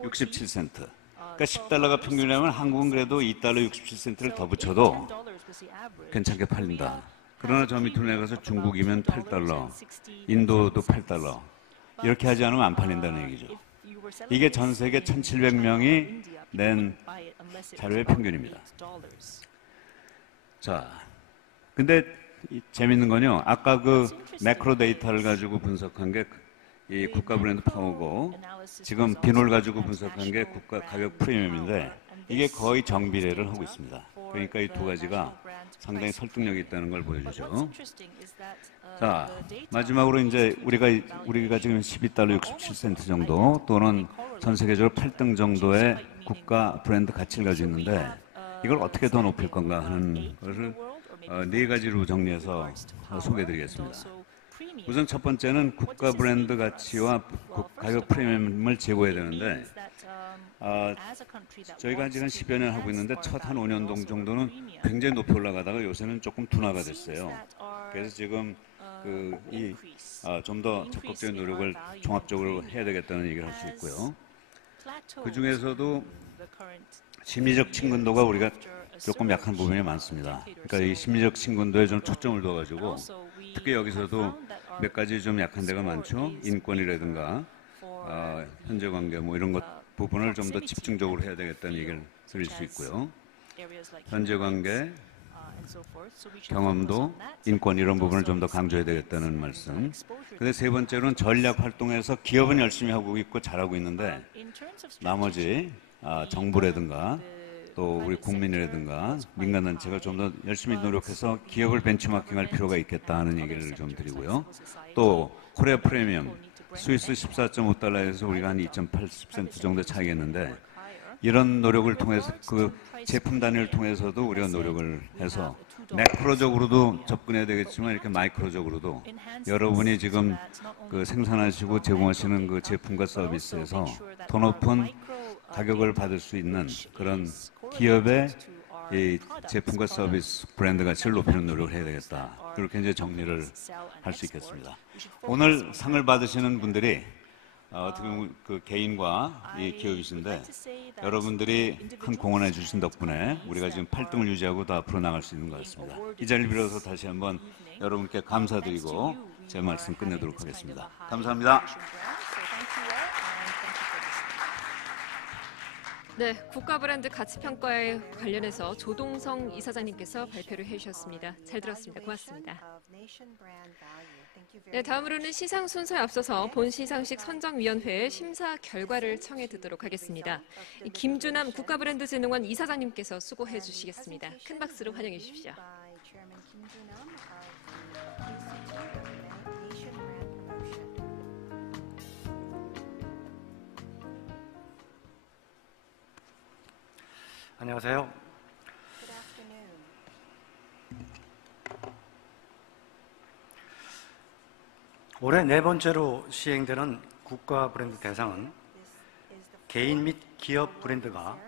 67센트. 그러니까 $10가 평균이라면 한국은 그래도 $2 67센트를 더 붙여도 괜찮게 팔린다. 그러나 저 밑으로 내려가서 중국이면 $8, 인도도 $8. 이렇게 하지 않으면 안 팔린다는 얘기죠. 이게 전 세계 1,700명이 낸 자료의 평균입니다. 자, 근데 재밌는 건요. 아까 그 매크로 데이터를 가지고 분석한 게 이 국가 브랜드 파워고 지금 비놀 가지고 분석한 게 국가 가격 프리미엄인데 이게 거의 정비례를 하고 있습니다. 그러니까 이 두 가지가 상당히 설득력이 있다는 걸 보여주죠. 자, 마지막으로 이제 우리가 지금 $12 67센트 정도 또는 전 세계적으로 8등 정도의 국가 브랜드 가치를 가지고 있는데 이걸 어떻게 더 높일 건가 하는 것을 네 가지로 정리해서 소개해드리겠습니다. 우선 첫 번째는 국가 브랜드 가치와 가격 프리미엄을 제고해야 되는데 저희가 지금 10여 년 하고 있는데 첫 한 5년 정도는 굉장히 높이 올라가다가 요새는 조금 둔화가 됐어요. 그래서 지금 좀 더 적극적인 노력을 종합적으로 해야 되겠다는 얘기를 할 수 있고요. 그 중에서도 심리적 친근도가 우리가 조금 약한 부분이 많습니다. 그러니까 이 심리적 친근도에 좀 초점을 둬가지고 특히 여기서도 몇 가지 좀 약한 데가 많죠. 인권이라든가 현재 관계 뭐 이런 것 부분을 좀 더 집중적으로 해야 되겠다는 얘기를 드릴 수 있고요. 현재 관계, 경험도, 인권 이런 부분을 좀 더 강조해야 되겠다는 말씀. 근데 세 번째로는 전략 활동에서 기업은 열심히 하고 있고 잘하고 있는데 나머지 정부라든가 또 우리 국민이라든가 민간단체가 좀 더 열심히 노력해서 기업을 벤치마킹할 필요가 있겠다 하는 얘기를 좀 드리고요. 또 코리아 프리미엄 스위스 $14.5에서 우리가 한 2.80센트 정도 차이겠는데 이런 노력을 통해서 그 제품 단위를 통해서도 우리가 노력을 해서 매크로적으로도 접근해야 되겠지만 이렇게 마이크로적으로도 여러분이 지금 그 생산하시고 제공하시는 그 제품과 서비스에서 더 높은 가격을 받을 수 있는 그런 기업의 이 제품과 서비스 브랜드 가치를 높이는 노력을 해야 되겠다. 그렇게 이제 정리를 할 수 있겠습니다. 오늘 상을 받으시는 분들이 어떻게 보면 그 개인과 이 기업이신데 여러분들이 큰 공헌해 주신 덕분에 우리가 지금 8등을 유지하고 더 앞으로 나갈 수 있는 것 같습니다. 이 자리를 빌어서 다시 한번 여러분께 감사드리고 제 말씀 끝내도록 하겠습니다. 감사합니다. 네, 국가 브랜드 가치 평가에 관련해서 조동성 이사장님께서 발표를 해주셨습니다. 잘 들었습니다. 고맙습니다. 네, 다음으로는 시상 순서에 앞서서 본 시상식 선정위원회의 심사 결과를 청해 듣도록 하겠습니다. 김주남 국가브랜드진흥원 이사장님께서 수고해 주시겠습니다. 큰 박수로 환영해 주십시오. 안녕하세요. 올해 네 번째로 시행되는 국가 브랜드 대상은 개인 및 기업 브랜드가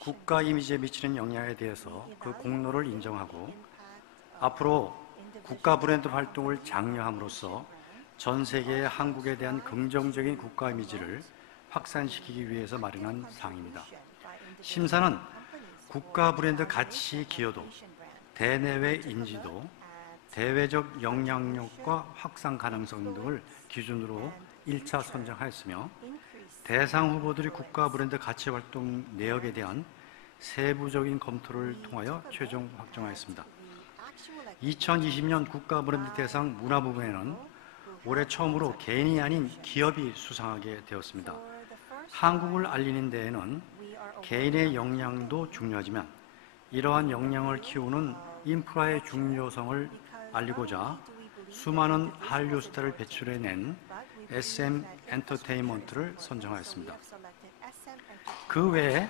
국가 이미지에 미치는 영향에 대해서 그 공로를 인정하고 앞으로 국가 브랜드 활동을 장려함으로써 전 세계의 한국에 대한 긍정적인 국가 이미지를 확산시키기 위해서 마련한 상입니다. 심사는 국가 브랜드 가치 기여도, 대내외 인지도, 대외적 영향력과 확산 가능성 등을 기준으로 1차 선정하였으며 대상 후보들이 국가 브랜드 가치 활동 내역에 대한 세부적인 검토를 통하여 최종 확정하였습니다. 2020년 국가 브랜드 대상 문화 부분에는 올해 처음으로 개인이 아닌 기업이 수상하게 되었습니다. 한국을 알리는 데에는 개인의 역량도 중요하지만 이러한 역량을 키우는 인프라의 중요성을 알리고자 수많은 한류 스타를 배출해낸 SM 엔터테인먼트를 선정하였습니다. 그 외에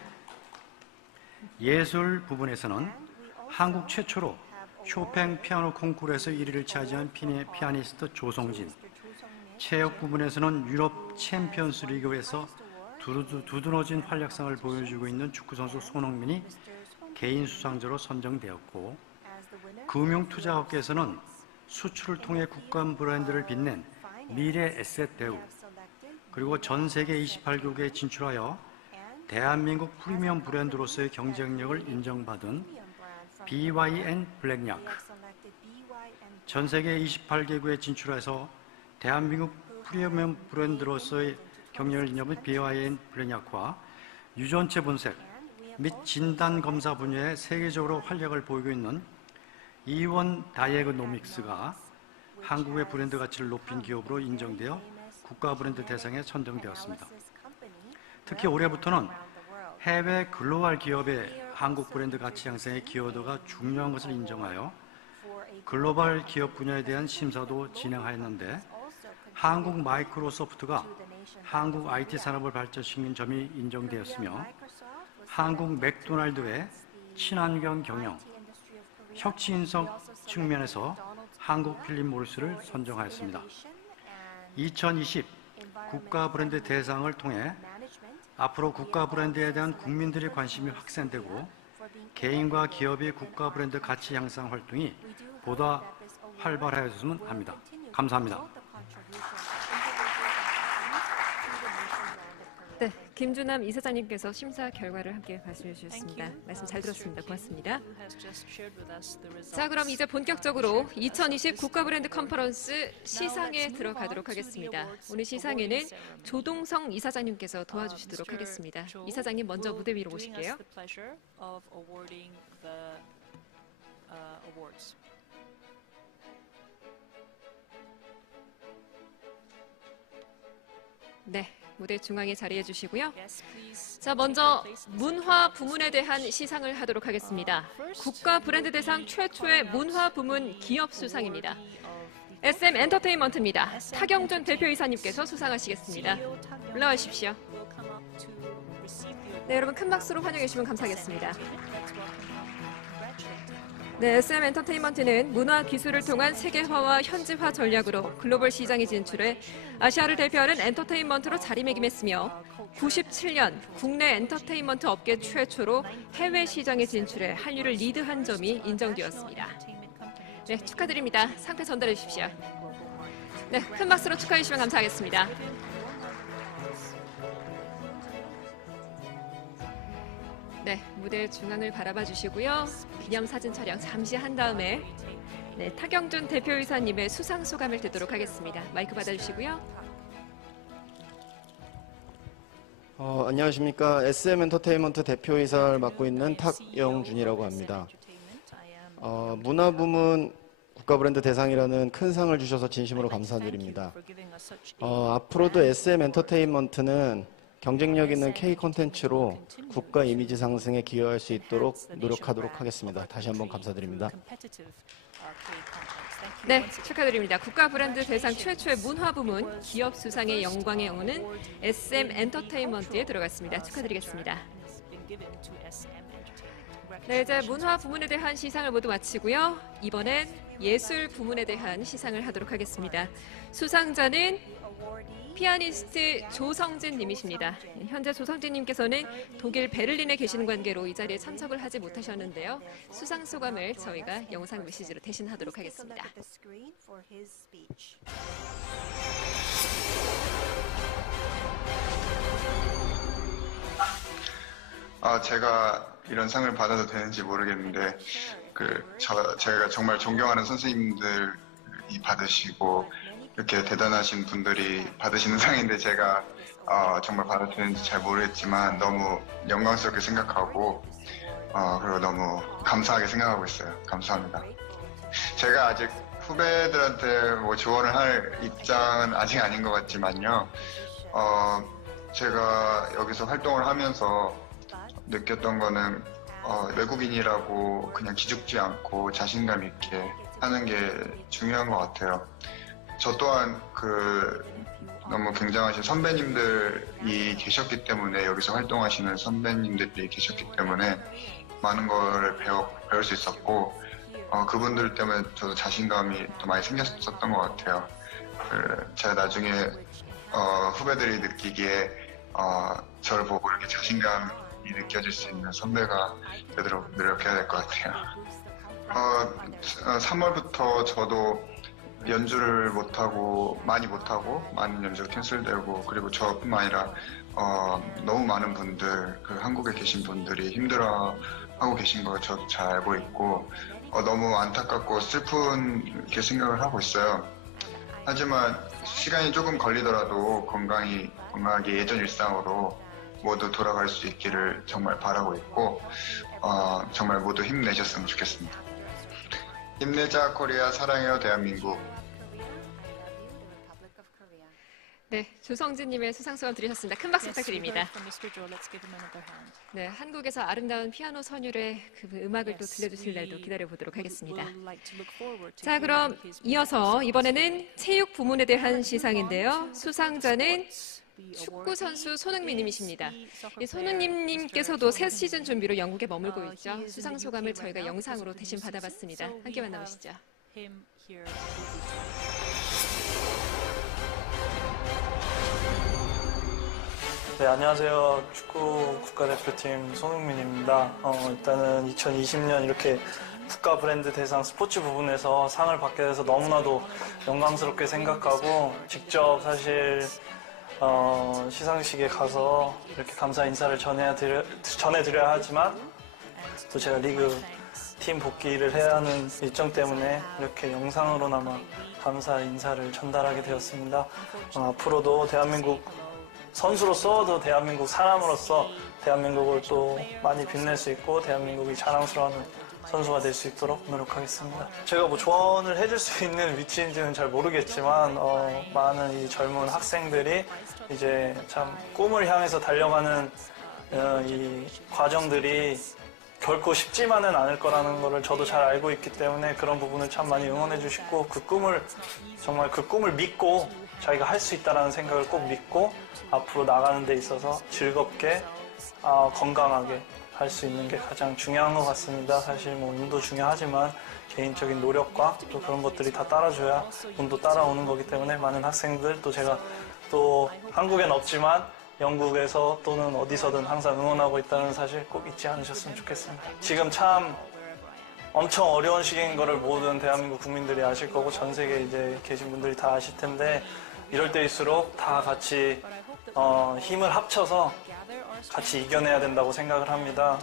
예술 부분에서는 한국 최초로 쇼팽 피아노 콩쿠르에서 1위를 차지한 피아니스트 조성진, 체육 부분에서는 유럽 챔피언스 리그에서 두드러진 활약상을 보여주고 있는 축구선수 손흥민이 개인 수상자로 선정되었고, 금융투자업계에서는 수출을 통해 국가 브랜드를 빛낸 미래 에셋 대우, 그리고 전 세계 28개국에 진출하여 대한민국 프리미엄 브랜드로서의 경쟁력을 인정받은 BYN 블랙야크, 전 세계 28개국에 진출해서 대한민국 프리미엄 브랜드로서의 경쟁력을 인정받은 BYN 블랙야크와 유전체 분석 및 진단 검사 분야에 세계적으로 활약을 보이고 있는 이원 다이애그노믹스가 한국의 브랜드 가치를 높인 기업으로 인정되어 국가 브랜드 대상에 선정되었습니다. 특히 올해부터는 해외 글로벌 기업의 한국 브랜드 가치 향상에 기여도가 중요한 것을 인정하여 글로벌 기업 분야에 대한 심사도 진행하였는데, 한국 마이크로소프트가 한국 IT 산업을 발전시킨 점이 인정되었으며, 한국 맥도날드의 친환경 경영, 혁신 인성 측면에서 한국 필립모리스를 선정하였습니다. 2020 국가 브랜드 대상을 통해 앞으로 국가 브랜드에 대한 국민들의 관심이 확산되고 개인과 기업의 국가 브랜드 가치 향상 활동이 보다 활발해졌으면 합니다. 감사합니다. 네, 김준남 이사장님께서 심사 결과를 함께 말씀해 주셨습니다. 말씀 잘 들었습니다. 고맙습니다. 자, 그럼 이제 본격적으로 2020 국가 브랜드 컨퍼런스 시상에 들어가도록 하겠습니다. 오늘 시상에는 조동성 이사장님께서 도와주시도록 하겠습니다. 이사장님 먼저 무대 위로 오실게요. 네, 무대 중앙에 자리해 주시고요. 자, 먼저 문화 부문에 대한 시상을 하도록 하겠습니다. 국가 브랜드 대상 최초의 문화 부문 기업 수상입니다. SM 엔터테인먼트입니다. 타경준 대표이사님께서 수상하시겠습니다. 올라와주십시오. 네, 여러분 큰 박수로 환영해 주시면 감사하겠습니다. 네, SM 엔터테인먼트는 문화 기술을 통한 세계화와 현지화 전략으로 글로벌 시장에 진출해 아시아를 대표하는 엔터테인먼트로 자리매김했으며 97년 국내 엔터테인먼트 업계 최초로 해외 시장에 진출해 한류를 리드한 점이 인정되었습니다. 네, 축하드립니다. 상패 전달해 주십시오. 네, 큰 박수로 축하해 주시면 감사하겠습니다. 네, 무대 중앙을 바라봐 주시고요. 기념사진 촬영 잠시 한 다음에 네, 타경준 대표이사님의 수상 소감을 듣도록 하겠습니다. 마이크 받아주시고요. 안녕하십니까. SM 엔터테인먼트 대표이사를 맡고 있는 탁영준이라고 합니다. 문화부문 국가브랜드 대상이라는 큰 상을 주셔서 진심으로 감사드립니다. 앞으로도 SM 엔터테인먼트는 경쟁력 있는 K 콘텐츠로 국가 이미지 상승에 기여할 수 있도록 노력하도록 하겠습니다. 다시 한번 감사드립니다. 네, 축하드립니다. 국가 브랜드 대상 최초의 문화 부문 기업 수상의 영광의 영혼은 SM 엔터테인먼트에 들어갔습니다. 축하드리겠습니다. 네, 이제 문화 부문에 대한 시상을 모두 마치고요. 이번엔 예술 부문에 대한 시상을 하도록 하겠습니다. 수상자는 피아니스트 조성진 님이십니다. 현재 조성진 님께서는 독일 베를린에 계시는 관계로 이 자리에 참석을 하지 못하셨는데요. 수상 소감을 저희가 영상 메시지로 대신하도록 하겠습니다. 제가 이런 상을 받아도 되는지 모르겠는데 제가 정말 존경하는 선생님들이 받으시고 이렇게 대단하신 분들이 받으시는 상인데 제가 정말 받아도 되는지 잘 모르겠지만 너무 영광스럽게 생각하고 그리고 너무 감사하게 생각하고 있어요. 감사합니다. 제가 아직 후배들한테 뭐 조언을 할 입장은 아직 아닌 것 같지만요. 제가 여기서 활동을 하면서 느꼈던 거는 외국인이라고 그냥 기죽지 않고 자신감 있게 하는 게 중요한 것 같아요. 저 또한 너무 굉장하신 선배님들이 계셨기 때문에, 여기서 활동하시는 선배님들이 계셨기 때문에 많은 걸 배울 수 있었고, 그분들 때문에 저도 자신감이 더 많이 생겼었던 것 같아요. 제가 나중에 후배들이 느끼기에 저를 보고 이렇게 자신감이 느껴질 수 있는 선배가 되도록 노력해야 될 것 같아요. 3월부터 저도 연주를 많이 못하고 많은 연주가 캔슬되고, 그리고 저뿐만 아니라 너무 많은 분들, 한국에 계신 분들이 힘들어하고 계신 걸 저도 잘 알고 있고, 너무 안타깝고 슬픈 이렇게 생각을 하고 있어요. 하지만 시간이 조금 걸리더라도 건강하게 예전 일상으로 모두 돌아갈 수 있기를 정말 바라고 있고, 정말 모두 힘내셨으면 좋겠습니다. 힘내자 코리아, 사랑해요 대한민국. 네, 조성진님의 수상소감 들으셨습니다. 큰 박수 부탁드립니다. 네, 한국에서 아름다운 피아노 선율의 그 음악을 또 들려주실 날도 기다려보도록 하겠습니다. 자, 그럼 이어서 이번에는 체육 부문에 대한 시상인데요. 수상자는 축구 선수 손흥민님이십니다. 이 손흥민님께서도 새 시즌 준비로 영국에 머물고 있죠. 수상 소감을 저희가 영상으로 대신 받아봤습니다. 함께 만나보시죠. 네, 안녕하세요. 축구 국가대표팀 손흥민입니다. 일단은 2020년 이렇게 국가 브랜드 대상 스포츠 부분에서 상을 받게 돼서 너무나도 영광스럽게 생각하고, 직접 사실 시상식에 가서 이렇게 감사 인사를 전해드려야 하지만, 또 제가 리그 팀 복귀를 해야 하는 일정 때문에 이렇게 영상으로나마 감사 인사를 전달하게 되었습니다. 앞으로도 대한민국 선수로서, 또 대한민국 사람으로서 대한민국을 또 많이 빛낼 수 있고 대한민국이 자랑스러워하는 선수가 될 수 있도록 노력하겠습니다. 제가 뭐 조언을 해줄 수 있는 위치인지는 잘 모르겠지만, 많은 이 젊은 학생들이 이제 참 꿈을 향해서 달려가는 이 과정들이 결코 쉽지만은 않을 거라는 거를 저도 잘 알고 있기 때문에, 그런 부분을 참 많이 응원해 주시고, 정말 그 꿈을 믿고 자기가 할 수 있다는 생각을 꼭 믿고 앞으로 나가는 데 있어서 즐겁게 건강하게 할 수 있는 게 가장 중요한 것 같습니다. 사실 뭐 운도 중요하지만 개인적인 노력과 또 그런 것들이 다 따라줘야 운도 따라오는 거기 때문에, 많은 학생들, 또 제가 또 한국엔 없지만 영국에서 또는 어디서든 항상 응원하고 있다는 사실 꼭 잊지 않으셨으면 좋겠습니다. 지금 참 엄청 어려운 시기인 거를 모든 대한민국 국민들이 아실 거고, 전 세계에 이제 계신 분들이 다 아실 텐데, 이럴 때일수록 다 같이 힘을 합쳐서 같이 이겨내야 된다고 생각을 합니다.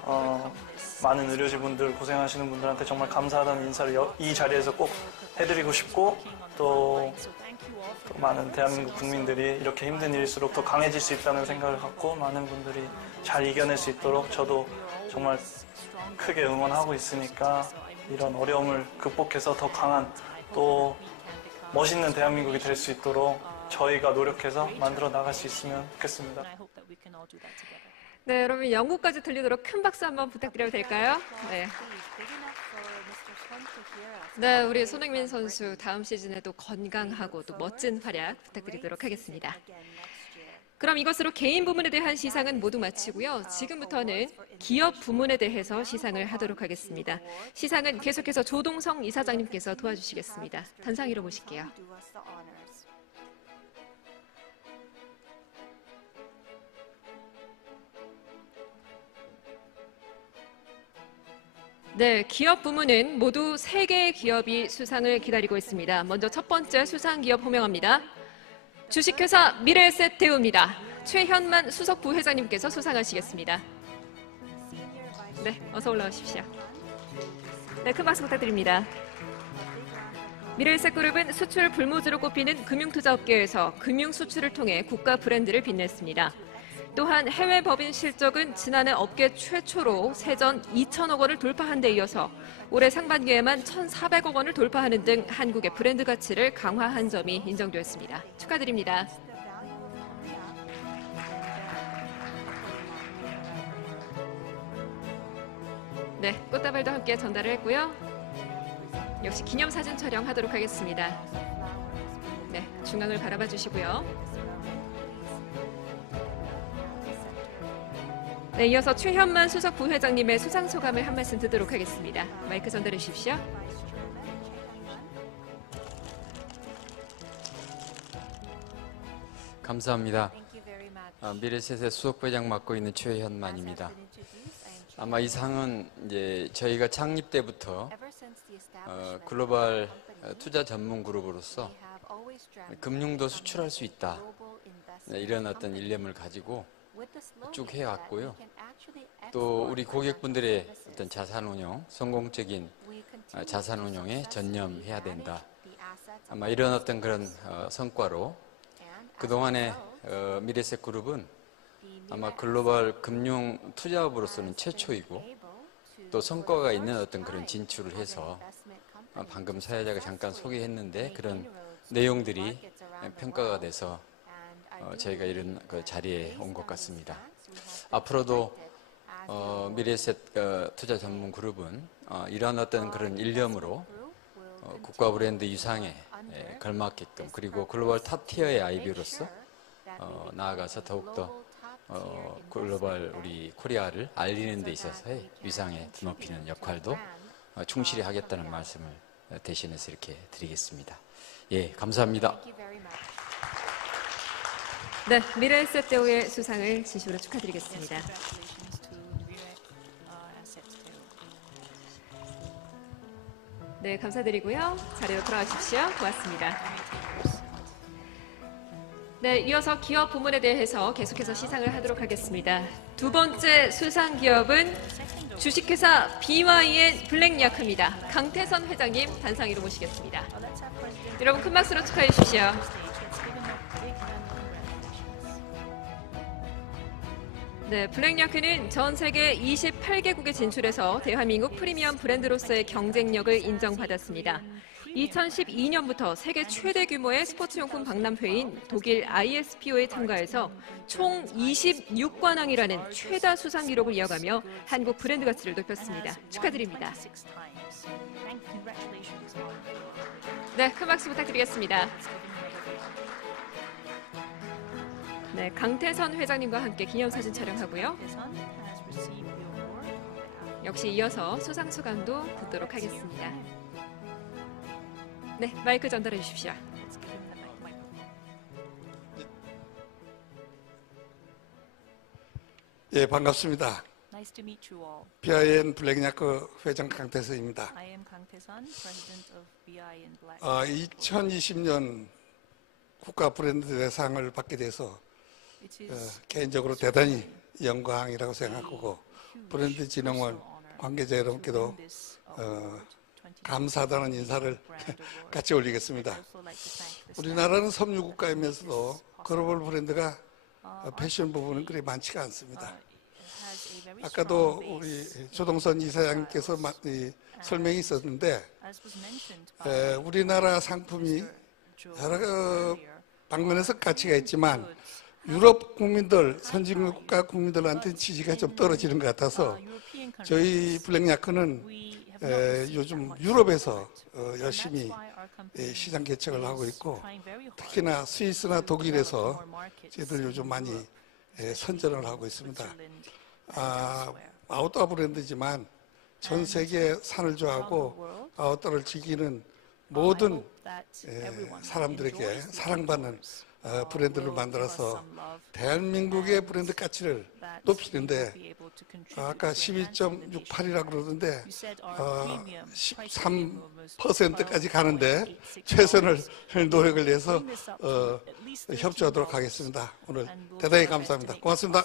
많은 의료진분들, 고생하시는 분들한테 정말 감사하다는 인사를 이 자리에서 꼭 해드리고 싶고, 또 많은 대한민국 국민들이 이렇게 힘든 일일수록 더 강해질 수 있다는 생각을 갖고 많은 분들이 잘 이겨낼 수 있도록 저도 정말 크게 응원하고 있으니까, 이런 어려움을 극복해서 더 강한 또 멋있는 대한민국이 될 수 있도록 저희가 노력해서 만들어 나갈 수 있으면 좋겠습니다. 네, 여러분 영국까지 들리도록 큰 박수 한번 부탁드려도 될까요? 네. 네, 우리 손흥민 선수 다음 시즌에도 건강하고 또 멋진 활약 부탁드리도록 하겠습니다. 그럼 이것으로 개인 부문에 대한 시상은 모두 마치고요. 지금부터는 기업 부문에 대해서 시상을 하도록 하겠습니다. 시상은 계속해서 조동성 이사장님께서 도와주시겠습니다. 단상 위로 모실게요. 네, 기업 부문은 모두 3개의 기업이 수상을 기다리고 있습니다. 먼저 첫 번째 수상 기업 호명합니다. 주식회사 미래에셋대우입니다. 최현만 수석 부회장님께서 수상하시겠습니다. 네, 어서 올라오십시오. 네, 큰 박수 부탁드립니다. 미래에셋그룹은 수출 불모지로 꼽히는 금융투자업계에서 금융수출을 통해 국가 브랜드를 빛냈습니다. 또한 해외 법인 실적은 지난해 업계 최초로 세전 2천억 원을 돌파한 데 이어서 올해 상반기에만 1,400억 원을 돌파하는 등 한국의 브랜드 가치를 강화한 점이 인정되었습니다. 축하드립니다. 네, 꽃다발도 함께 전달을 했고요. 역시 기념사진 촬영하도록 하겠습니다. 네, 중앙을 바라봐 주시고요. 네, 이어서 최현만 수석 부회장님의 수상 소감을 한 말씀 듣도록 하겠습니다. 마이크 전달해 주십시오. 감사합니다. 미래셋의 수석 부회장 맡고 있는 최현만입니다. 아마 이 상은 이제 저희가 창립 때부터 글로벌 투자 전문 그룹으로서 금융도 수출할 수 있다, 이런 어떤 일념을 가지고 쭉 해왔고요. 또 우리 고객분들의 어떤 자산운용, 성공적인 자산운용에 전념해야 된다. 아마 이런 어떤 그런 성과로 그동안의 미래셋 그룹은 아마 글로벌 금융 투자업으로서는 최초이고 또 성과가 있는 어떤 그런 진출을 해서 방금 사회자가 잠깐 소개했는데 그런 내용들이 평가가 돼서 저희가 이런 그 자리에 온 것 같습니다. 앞으로도 미래셋 투자 전문 그룹은 이러한 어떤 그런 일념으로 국가 브랜드 유상에 걸맞게끔 그리고 글로벌 탑티어의 IB로서 나아가서 더욱더 글로벌 우리 코리아를 알리는 데 있어서의 위상에 드높이는 역할도 충실히 하겠다는 말씀을 대신해서 이렇게 드리겠습니다. 예, 감사합니다. 네, 미래에셋 대우의 수상을 진심으로 축하드리겠습니다. 네, 감사드리고요. 자리로 돌아가십시오. 고맙습니다. 네, 이어서 기업 부문에 대해서 계속해서 시상을 하도록 하겠습니다. 두 번째 수상 기업은 주식회사 BYN 블랙야크입니다. 강태선 회장님 단상 위로 모시겠습니다. 여러분 큰 박수로 축하해 주십시오. 네, 블랙야크는 전 세계 28개국에 진출해서 대한민국 프리미엄 브랜드로서의 경쟁력을 인정받았습니다. 2012년부터 세계 최대 규모의 스포츠용품 박람회인 독일 ISPO에 참가해서 총 26관왕이라는 최다 수상 기록을 이어가며 한국 브랜드 가치를 높였습니다. 축하드립니다. 네, 큰 박수 부탁드리겠습니다. 네, 강태선 회장님과 함께 기념사진 촬영하고요. 역시 이어서 수상 소감도 듣도록 하겠습니다. 네, 마이크 전달해 주십시오. 예, 반갑습니다. BIN 블랙야크 회장 강태선입니다. 2020년 국가 브랜드 대상을 받게 돼서 개인적으로 대단히 영광이라고 생각하고 브랜드진흥원 관계자 여러분께도 감사하다는 인사를 같이 올리겠습니다. 우리나라는 섬유국가이면서도 글로벌 브랜드가 패션 부분은 그리 많지가 않습니다. 아까도 우리 조동선 이사장께서 설명이 있었는데 우리나라 상품이 여러 방면에서 가치가 있지만 유럽 국민들, 선진국가 국민들한테 지지가 좀 떨어지는 것 같아서 저희 블랙야크는 요즘 유럽에서 열심히 시장 개척을 하고 있고 특히나 스위스나 독일에서 저희들 요즘 많이 선전을 하고 있습니다. 아웃도어 브랜드지만 전 세계 산을 좋아하고 아웃도어를 즐기는 모든 사람들에게 사랑받는 브랜드를 만들어서 대한민국의 브랜드 가치를 높이는데 아까 12.68이라고 그러던데 13%까지 가는데 최선을 노력을 해서 협조하도록 하겠습니다. 오늘 대단히 감사합니다. 고맙습니다.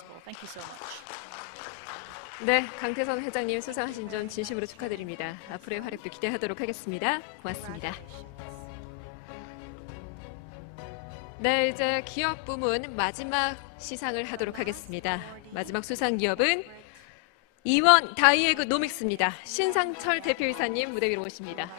네, 강태선 회장님 수상하신 점 진심으로 축하드립니다. 앞으로의 활약도 기대하도록 하겠습니다. 고맙습니다. 네, 이제 기업 부문 마지막 시상을 하도록 하겠습니다. 마지막 수상 기업은 이원 다이에그 노믹스입니다. 신상철 대표이사님 무대 위로 오십니다.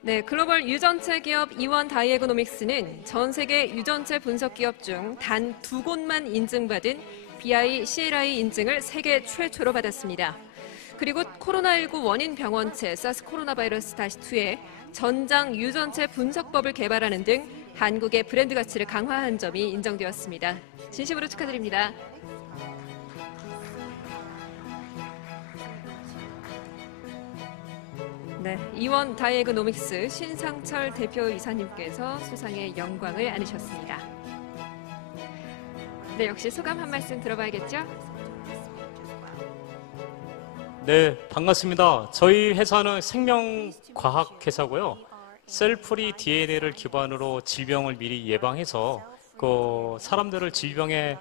네, 글로벌 유전체 기업 이원 다이에그 노믹스는 전 세계 유전체 분석 기업 중 단 2곳만 인증받은 BI CLI 인증을 세계 최초로 받았습니다. 그리고 코로나19 원인 병원체 사스 코로나 바이러스 -2의 전장 유전체 분석법을 개발하는 등 한국의 브랜드 가치를 강화한 점이 인정되었습니다. 진심으로 축하드립니다. 네, 이원 다이에그 노믹스 신상철 대표이사님께서 수상의 영광을 안으셨습니다. 네, 역시 소감 한 말씀 들어봐야겠죠? 네, 반갑습니다. 저희 회사는 생명과학 회사고요. 셀프리 DNA를 기반으로 질병을 미리 예방해서 사람들을 질병의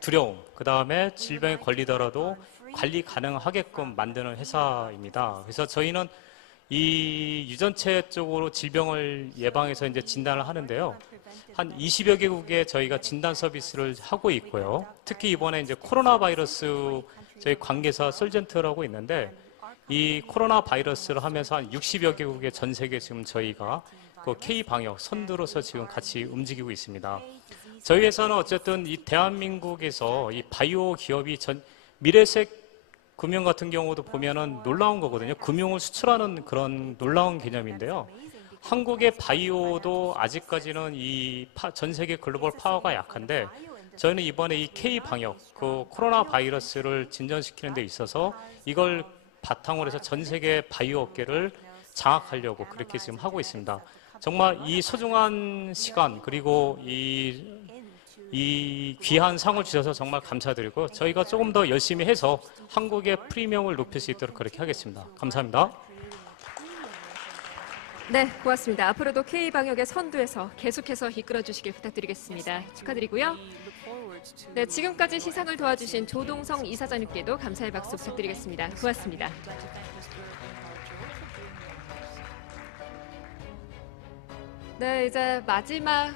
두려움, 그 다음에 질병에 걸리더라도 관리 가능하게끔 만드는 회사입니다. 그래서 저희는 이 유전체 쪽으로 질병을 예방해서 이제 진단을 하는데요. 한 20여 개국에 저희가 진단 서비스를 하고 있고요. 특히 이번에 이제 코로나 바이러스 저희 관계사 솔젠트라고 있는데 이 코로나 바이러스를 하면서 한 60여 개국의 전 세계 지금 저희가 K 방역 선두로서 지금 같이 움직이고 있습니다. 저희 회사는 어쨌든 이 대한민국에서 이 바이오 기업이 미래색 금융 같은 경우도 보면은 놀라운 거거든요. 금융을 수출하는 그런 놀라운 개념인데요. 한국의 바이오도 아직까지는 이 전 세계 글로벌 파워가 약한데 저희는 이번에 이 K 방역, 코로나 바이러스를 진전시키는 데 있어서 이걸 바탕으로 해서 전 세계 바이오 업계를 장악하려고 그렇게 지금 하고 있습니다. 정말 이 소중한 시간 그리고 이 귀한 상을 주셔서 정말 감사드리고 저희가 조금 더 열심히 해서 한국의 프리미엄을 높일 수 있도록 그렇게 하겠습니다. 감사합니다. 네, 고맙습니다. 앞으로도 K방역의 선두에서 계속해서 이끌어주시길 부탁드리겠습니다. 축하드리고요. 네, 지금까지 시상을 도와주신 조동성 이사장님께도 감사의 박수 부탁드리겠습니다. 고맙습니다. 네, 이제 마지막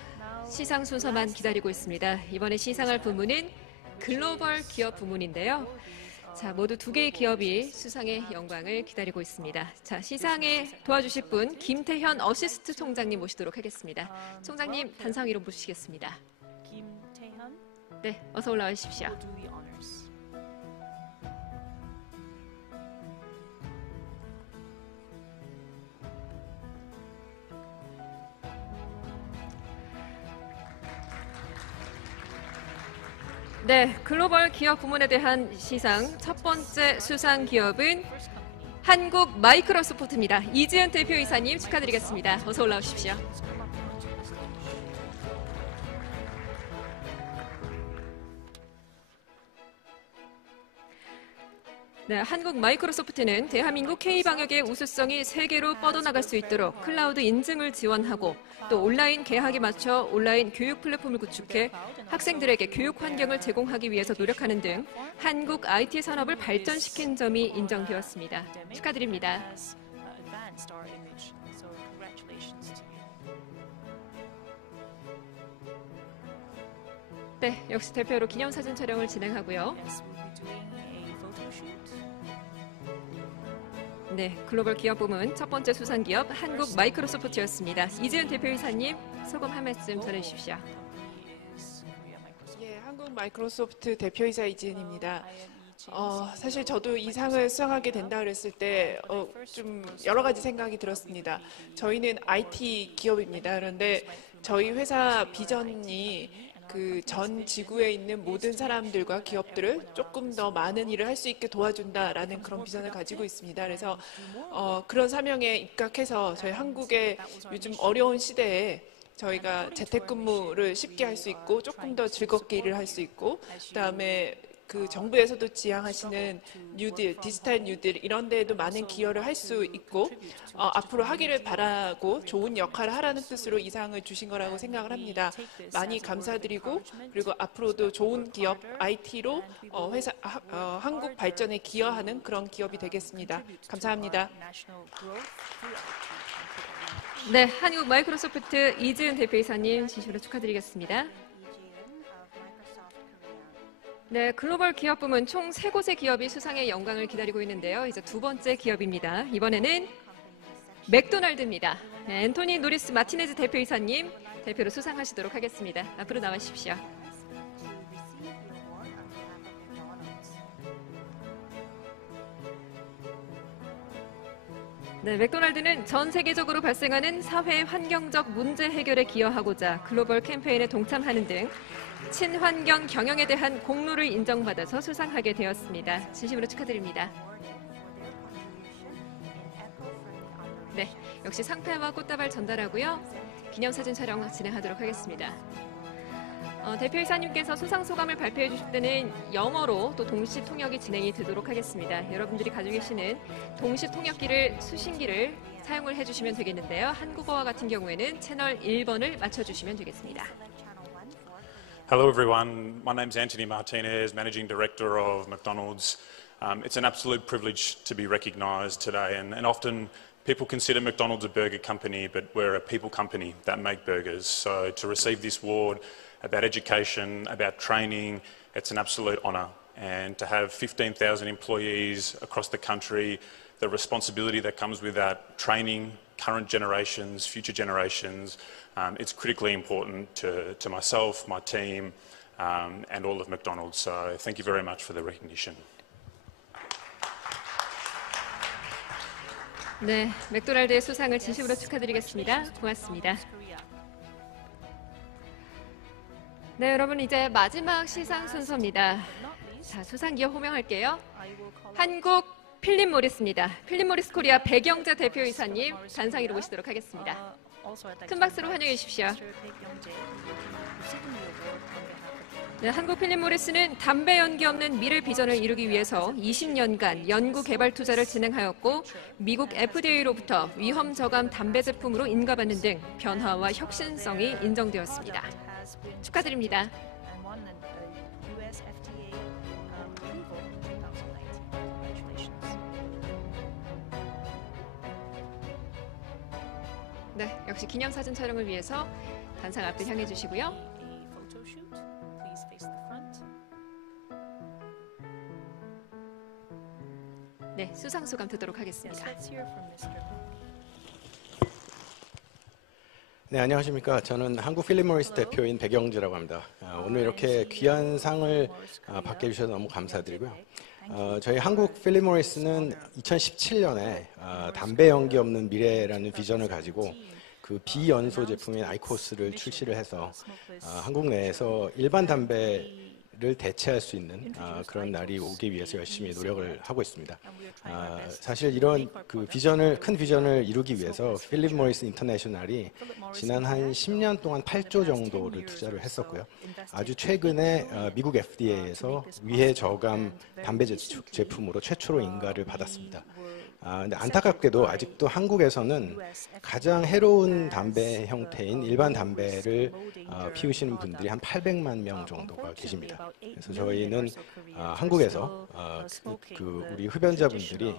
시상 순서만 기다리고 있습니다. 이번에 시상할 부문은 글로벌 기업 부문인데요. 자, 모두 2개의 기업이 수상의 영광을 기다리고 있습니다. 자, 시상에 도와주실 분 김태현 어시스트 총장님 모시도록 하겠습니다. 총장님 단상 위로 모시겠습니다. 김태현. 네, 어서 올라와 주십시오. 네, 글로벌 기업 부문에 대한 시상 첫 번째 수상 기업은 한국 마이크로소프트입니다. 이지은 대표이사님 축하드리겠습니다. 어서 올라오십시오. 네, 한국 마이크로소프트는 대한민국 K방역의 우수성이 세계로 뻗어나갈 수 있도록 클라우드 인증을 지원하고 또 온라인 개학에 맞춰 온라인 교육 플랫폼을 구축해 학생들에게 교육 환경을 제공하기 위해서 노력하는 등 한국 IT 산업을 발전시킨 점이 인정되었습니다. 축하드립니다. 네, 역시 대표로 기념사진 촬영을 진행하고요. 네, 글로벌 기업 부문 첫 번째 수상 기업 한국 마이크로소프트였습니다. 이지은 대표이사님 소감 한 말씀 전해주십시오. 예, 한국 마이크로소프트 대표이사 이지은입니다. 사실 저도 이 상을 수상하게 된다 그랬을 때 좀 여러 가지 생각이 들었습니다. 저희는 IT 기업입니다. 그런데 저희 회사 비전이 그 전 지구에 있는 모든 사람들과 기업들을 조금 더 많은 일을 할 수 있게 도와준다라는 그런 비전을 가지고 있습니다. 그래서 그런 사명에 입각해서 저희 한국의 요즘 어려운 시대에 저희가 재택근무를 쉽게 할 수 있고 조금 더 즐겁게 일을 할 수 있고 그다음에 그 정부에서도 지향하시는 뉴딜, 디지털 뉴딜 이런 데에도 많은 기여를 할 수 있고 앞으로 하기를 바라고 좋은 역할을 하라는 뜻으로 이 상을 주신 거라고 생각을 합니다. 많이 감사드리고 그리고 앞으로도 좋은 기업 IT로 한국 발전에 기여하는 그런 기업이 되겠습니다. 감사합니다. 네, 한국 마이크로소프트 이지은 대표이사님 진심으로 축하드리겠습니다. 네, 글로벌 기업 부문 총 3곳의 기업이 수상의 영광을 기다리고 있는데요. 이제 두 번째 기업입니다. 이번에는 맥도날드입니다. 네, 앤토니 노리스 마티네즈 대표이사님 대표로 수상하시도록 하겠습니다. 앞으로 나와주십시오. 네, 맥도날드는 전 세계적으로 발생하는 사회 환경적 문제 해결에 기여하고자 글로벌 캠페인에 동참하는 등 친환경 경영에 대한 공로를 인정받아서 수상하게 되었습니다. 진심으로 축하드립니다. 네, 역시 상패와 꽃다발 전달하고요. 기념사진 촬영 진행하도록 하겠습니다. 대표이사님께서 수상 소감을 발표해 주실 때는 영어로 또 동시 통역이 진행이 되도록 하겠습니다. 여러분들이 가지고 계시는 동시 통역기를 수신기를 사용을 해주시면 되겠는데요. 한국어와 같은 경우에는 채널 1번을 맞춰주시면 되겠습니다. Hello everyone, my name's Anthony Martinez, Managing Director of McDonald's. It's an absolute privilege to be recognised today and often people consider McDonald's a burger company but we're a people company that make burgers. So to receive this award about education, about training, it's an absolute honour. And to have 15,000 employees across the country, the responsibility that comes with that, training current generations, future generations, it's critically important to myself, my team, and all of McDonald's. So thank you very much for the recognition. 네, 맥도날드의 수상을 진심으로 축하드리겠습니다. 고맙습니다. 네, 여러분 이제 마지막 시상 순서입니다. 자, 수상 기업 호명할게요. 한국 필립 모리스입니다. 필립 모리스 코리아 백영재 대표이사님 단상위로 모시도록 하겠습니다. 큰 박수로 환영해 주십시오. 네, 한국 필립 모리스는 담배 연기 없는 미래 비전을 이루기 위해서 20년간 연구 개발 투자를 진행하였고 미국 FDA로부터 위험 저감 담배 제품으로 인가받는 등 변화와 혁신성이 인정되었습니다. 축하드립니다. 네, 역시 기념사진 촬영을 위해서 단상 앞을 향해 주시고요. 네, 수상 소감 듣도록 하겠습니다. 네, 안녕하십니까. 저는 한국 필립 모리스 대표인 백영재라고 합니다. 오늘 이렇게 귀한 상을 받게 해주셔서 너무 감사드리고요. 저희 한국 필립 모리스는 2017년에 담배 연기 없는 미래라는 비전을 가지고 그 비연소 제품인 아이코스를 출시를 해서 한국 내에서 일반 담배를 대체할 수 있는 그런 날이 오기 위해서 열심히 노력을 하고 있습니다. 사실 이런 그 큰 비전을 이루기 위해서 필립 모리스 인터내셔널이 지난 한 10년 동안 8조 정도를 투자를 했었고요. 아주 최근에 미국 FDA에서 위해 저감 담배 제품으로 최초로 인가를 받았습니다. 근데 안타깝게도 아직도 한국에서는 가장 해로운 담배 형태인 일반 담배를 피우시는 분들이 한 800만 명 정도가 계십니다. 그래서 저희는 한국에서 우리 흡연자분들이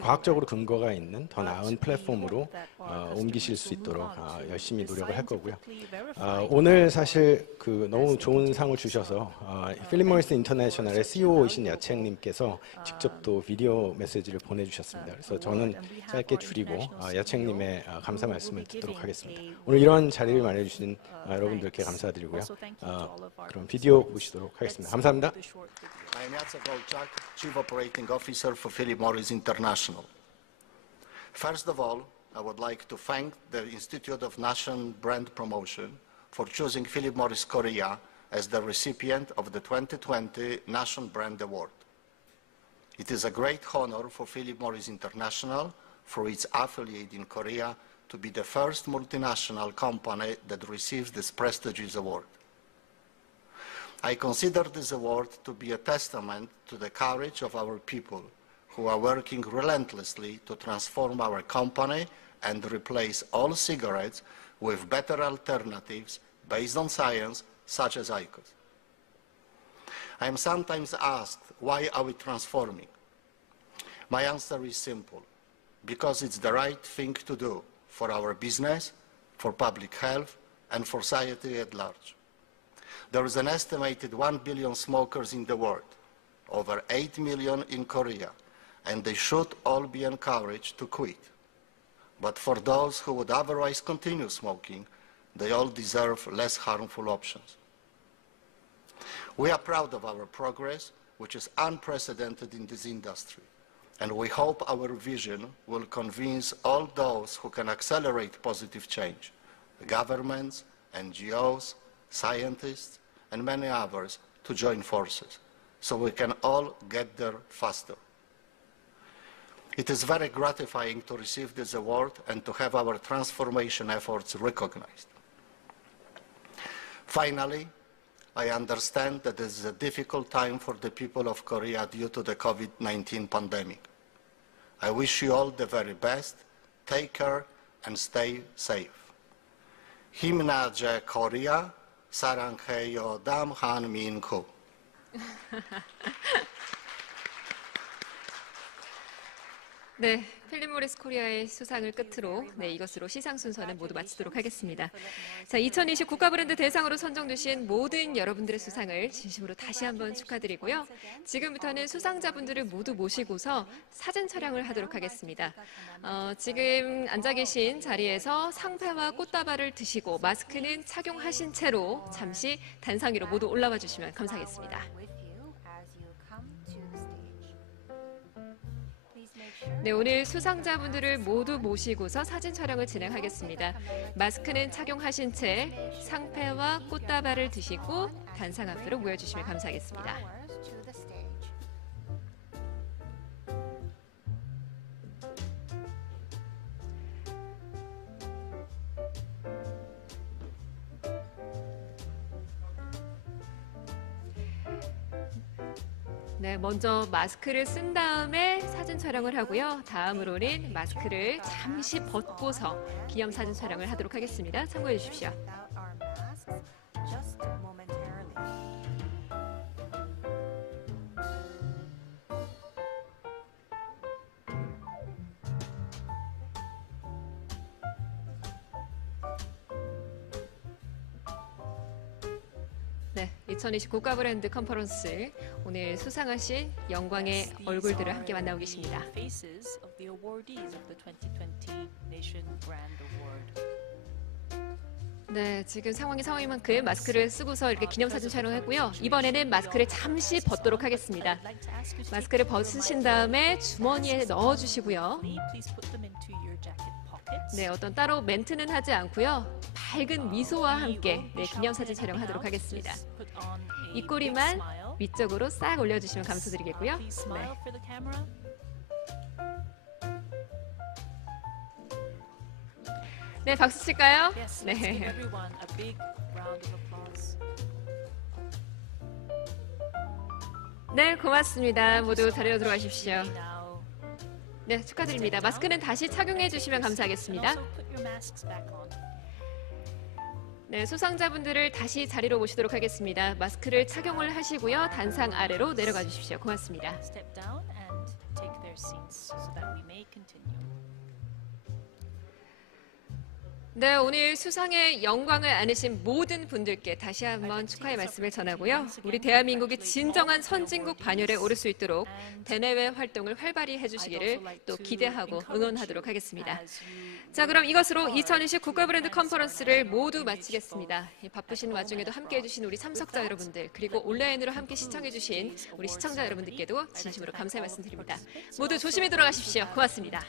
과학적으로 근거가 있는 더 나은 플랫폼으로 옮기실 수 있도록 열심히 노력을 할 거고요. 오늘 사실 너무 좋은 상을 주셔서 필립 모리스 인터내셔널의 CEO이신 야채님께서 직접 또 비디오 메시지를 보내주셨습니다. 그래서 저는 짧게 줄이고 야채님의 감사 말씀을 듣도록 하겠습니다. 오늘 이런 자리를 마련해주신 여러분들께 감사드리고요. 그럼 비디오 보시도록 하겠습니다. 감사합니다. I am Jacek Olczak, Chief Operating Officer for Philip Morris International. First of all, I would like to thank the Institute of National Brand Promotion for choosing Philip Morris Korea as the recipient of the 2020 National Brand Award. It is a great honor for Philip Morris International, for its affiliate in Korea, to be the first multinational company that receives this prestigious award. I consider this award to be a testament to the courage of our people who are working relentlessly to transform our company and replace all cigarettes with better alternatives based on science, such as IQOS. I am sometimes asked, why are we transforming? My answer is simple: because it's the right thing to do for our business, for public health, and for society at large. There is an estimated 1 billion smokers in the world, over 8 million in Korea, and they should all be encouraged to quit. But for those who would otherwise continue smoking, they all deserve less harmful options. We are proud of our progress, which is unprecedented in this industry, and we hope our vision will convince all those who can accelerate positive change, governments, NGOs, scientists, and many others to join forces, so we can all get there faster. It is very gratifying to receive this award and to have our transformation efforts recognized. Finally, I understand that this is a difficult time for the people of Korea due to the COVID-19 pandemic. I wish you all the very best, take care, and stay safe. 힘나제 코리아, 사랑해요 대한민국. 네, 필립 모리스 코리아의 수상을 끝으로 이것으로 시상 순서는 모두 마치도록 하겠습니다. 자, 2020 국가 브랜드 대상으로 선정되신 모든 여러분들의 수상을 진심으로 다시 한번 축하드리고요. 지금부터는 수상자분들을 모두 모시고서 사진 촬영을 하도록 하겠습니다. 지금 앉아 계신 자리에서 상패와 꽃다발을 드시고 마스크는 착용하신 채로 잠시 단상 위로 모두 올라와 주시면 감사하겠습니다. 네, 오늘 수상자분들을 모두 모시고서 사진 촬영을 진행하겠습니다. 마스크는 착용하신 채 상패와 꽃다발을 드시고 단상 앞으로 모여주시면 감사하겠습니다. 네, 먼저 마스크를 쓴 다음에 사진 촬영을 하고요. 다음으로는 마스크를 잠시 벗고서 기념사진 촬영을 하도록 하겠습니다. 참고해 주십시오. 네, 2020 국가 브랜드 컨퍼런스 오늘 수상하신 영광의 얼굴들을 함께 만나고 계십니다. 네, 지금 상황인 만큼 마스크를 쓰고서 이렇게 기념사진 촬영했고요. 이번에는 마스크를 잠시 벗도록 하겠습니다. 마스크를 벗으신 다음에 주머니에 넣어주시고요. 네, 어떤 따로 멘트는 하지 않고요. 밝은 미소와 함께 기념사진 촬영하도록 하겠습니다. 입꼬리만 위쪽으로 싹 올려주시면 감사드리겠고요. 네, 박수 칠까요? 네. 네, 고맙습니다. 모두 자리로 들어가십시오. 네, 축하드립니다. 마스크는 다시 착용해 주시면 감사하겠습니다. 네, 수상자분들을 다시 자리로 모시도록 하겠습니다. 마스크를 착용을 하시고요. 단상 아래로 내려가 주십시오. 고맙습니다. 네, 오늘 수상의 영광을 안으신 모든 분들께 다시 한번 축하의 말씀을 전하고요. 우리 대한민국이 진정한 선진국 반열에 오를 수 있도록 대내외 활동을 활발히 해주시기를 또 기대하고 응원하도록 하겠습니다. 자, 그럼 이것으로 2020 국가 브랜드 컨퍼런스를 모두 마치겠습니다. 바쁘신 와중에도 함께해 주신 우리 참석자 여러분들, 그리고 온라인으로 함께 시청해 주신 우리 시청자 여러분들께도 진심으로 감사의 말씀 드립니다. 모두 조심히 돌아가십시오. 고맙습니다.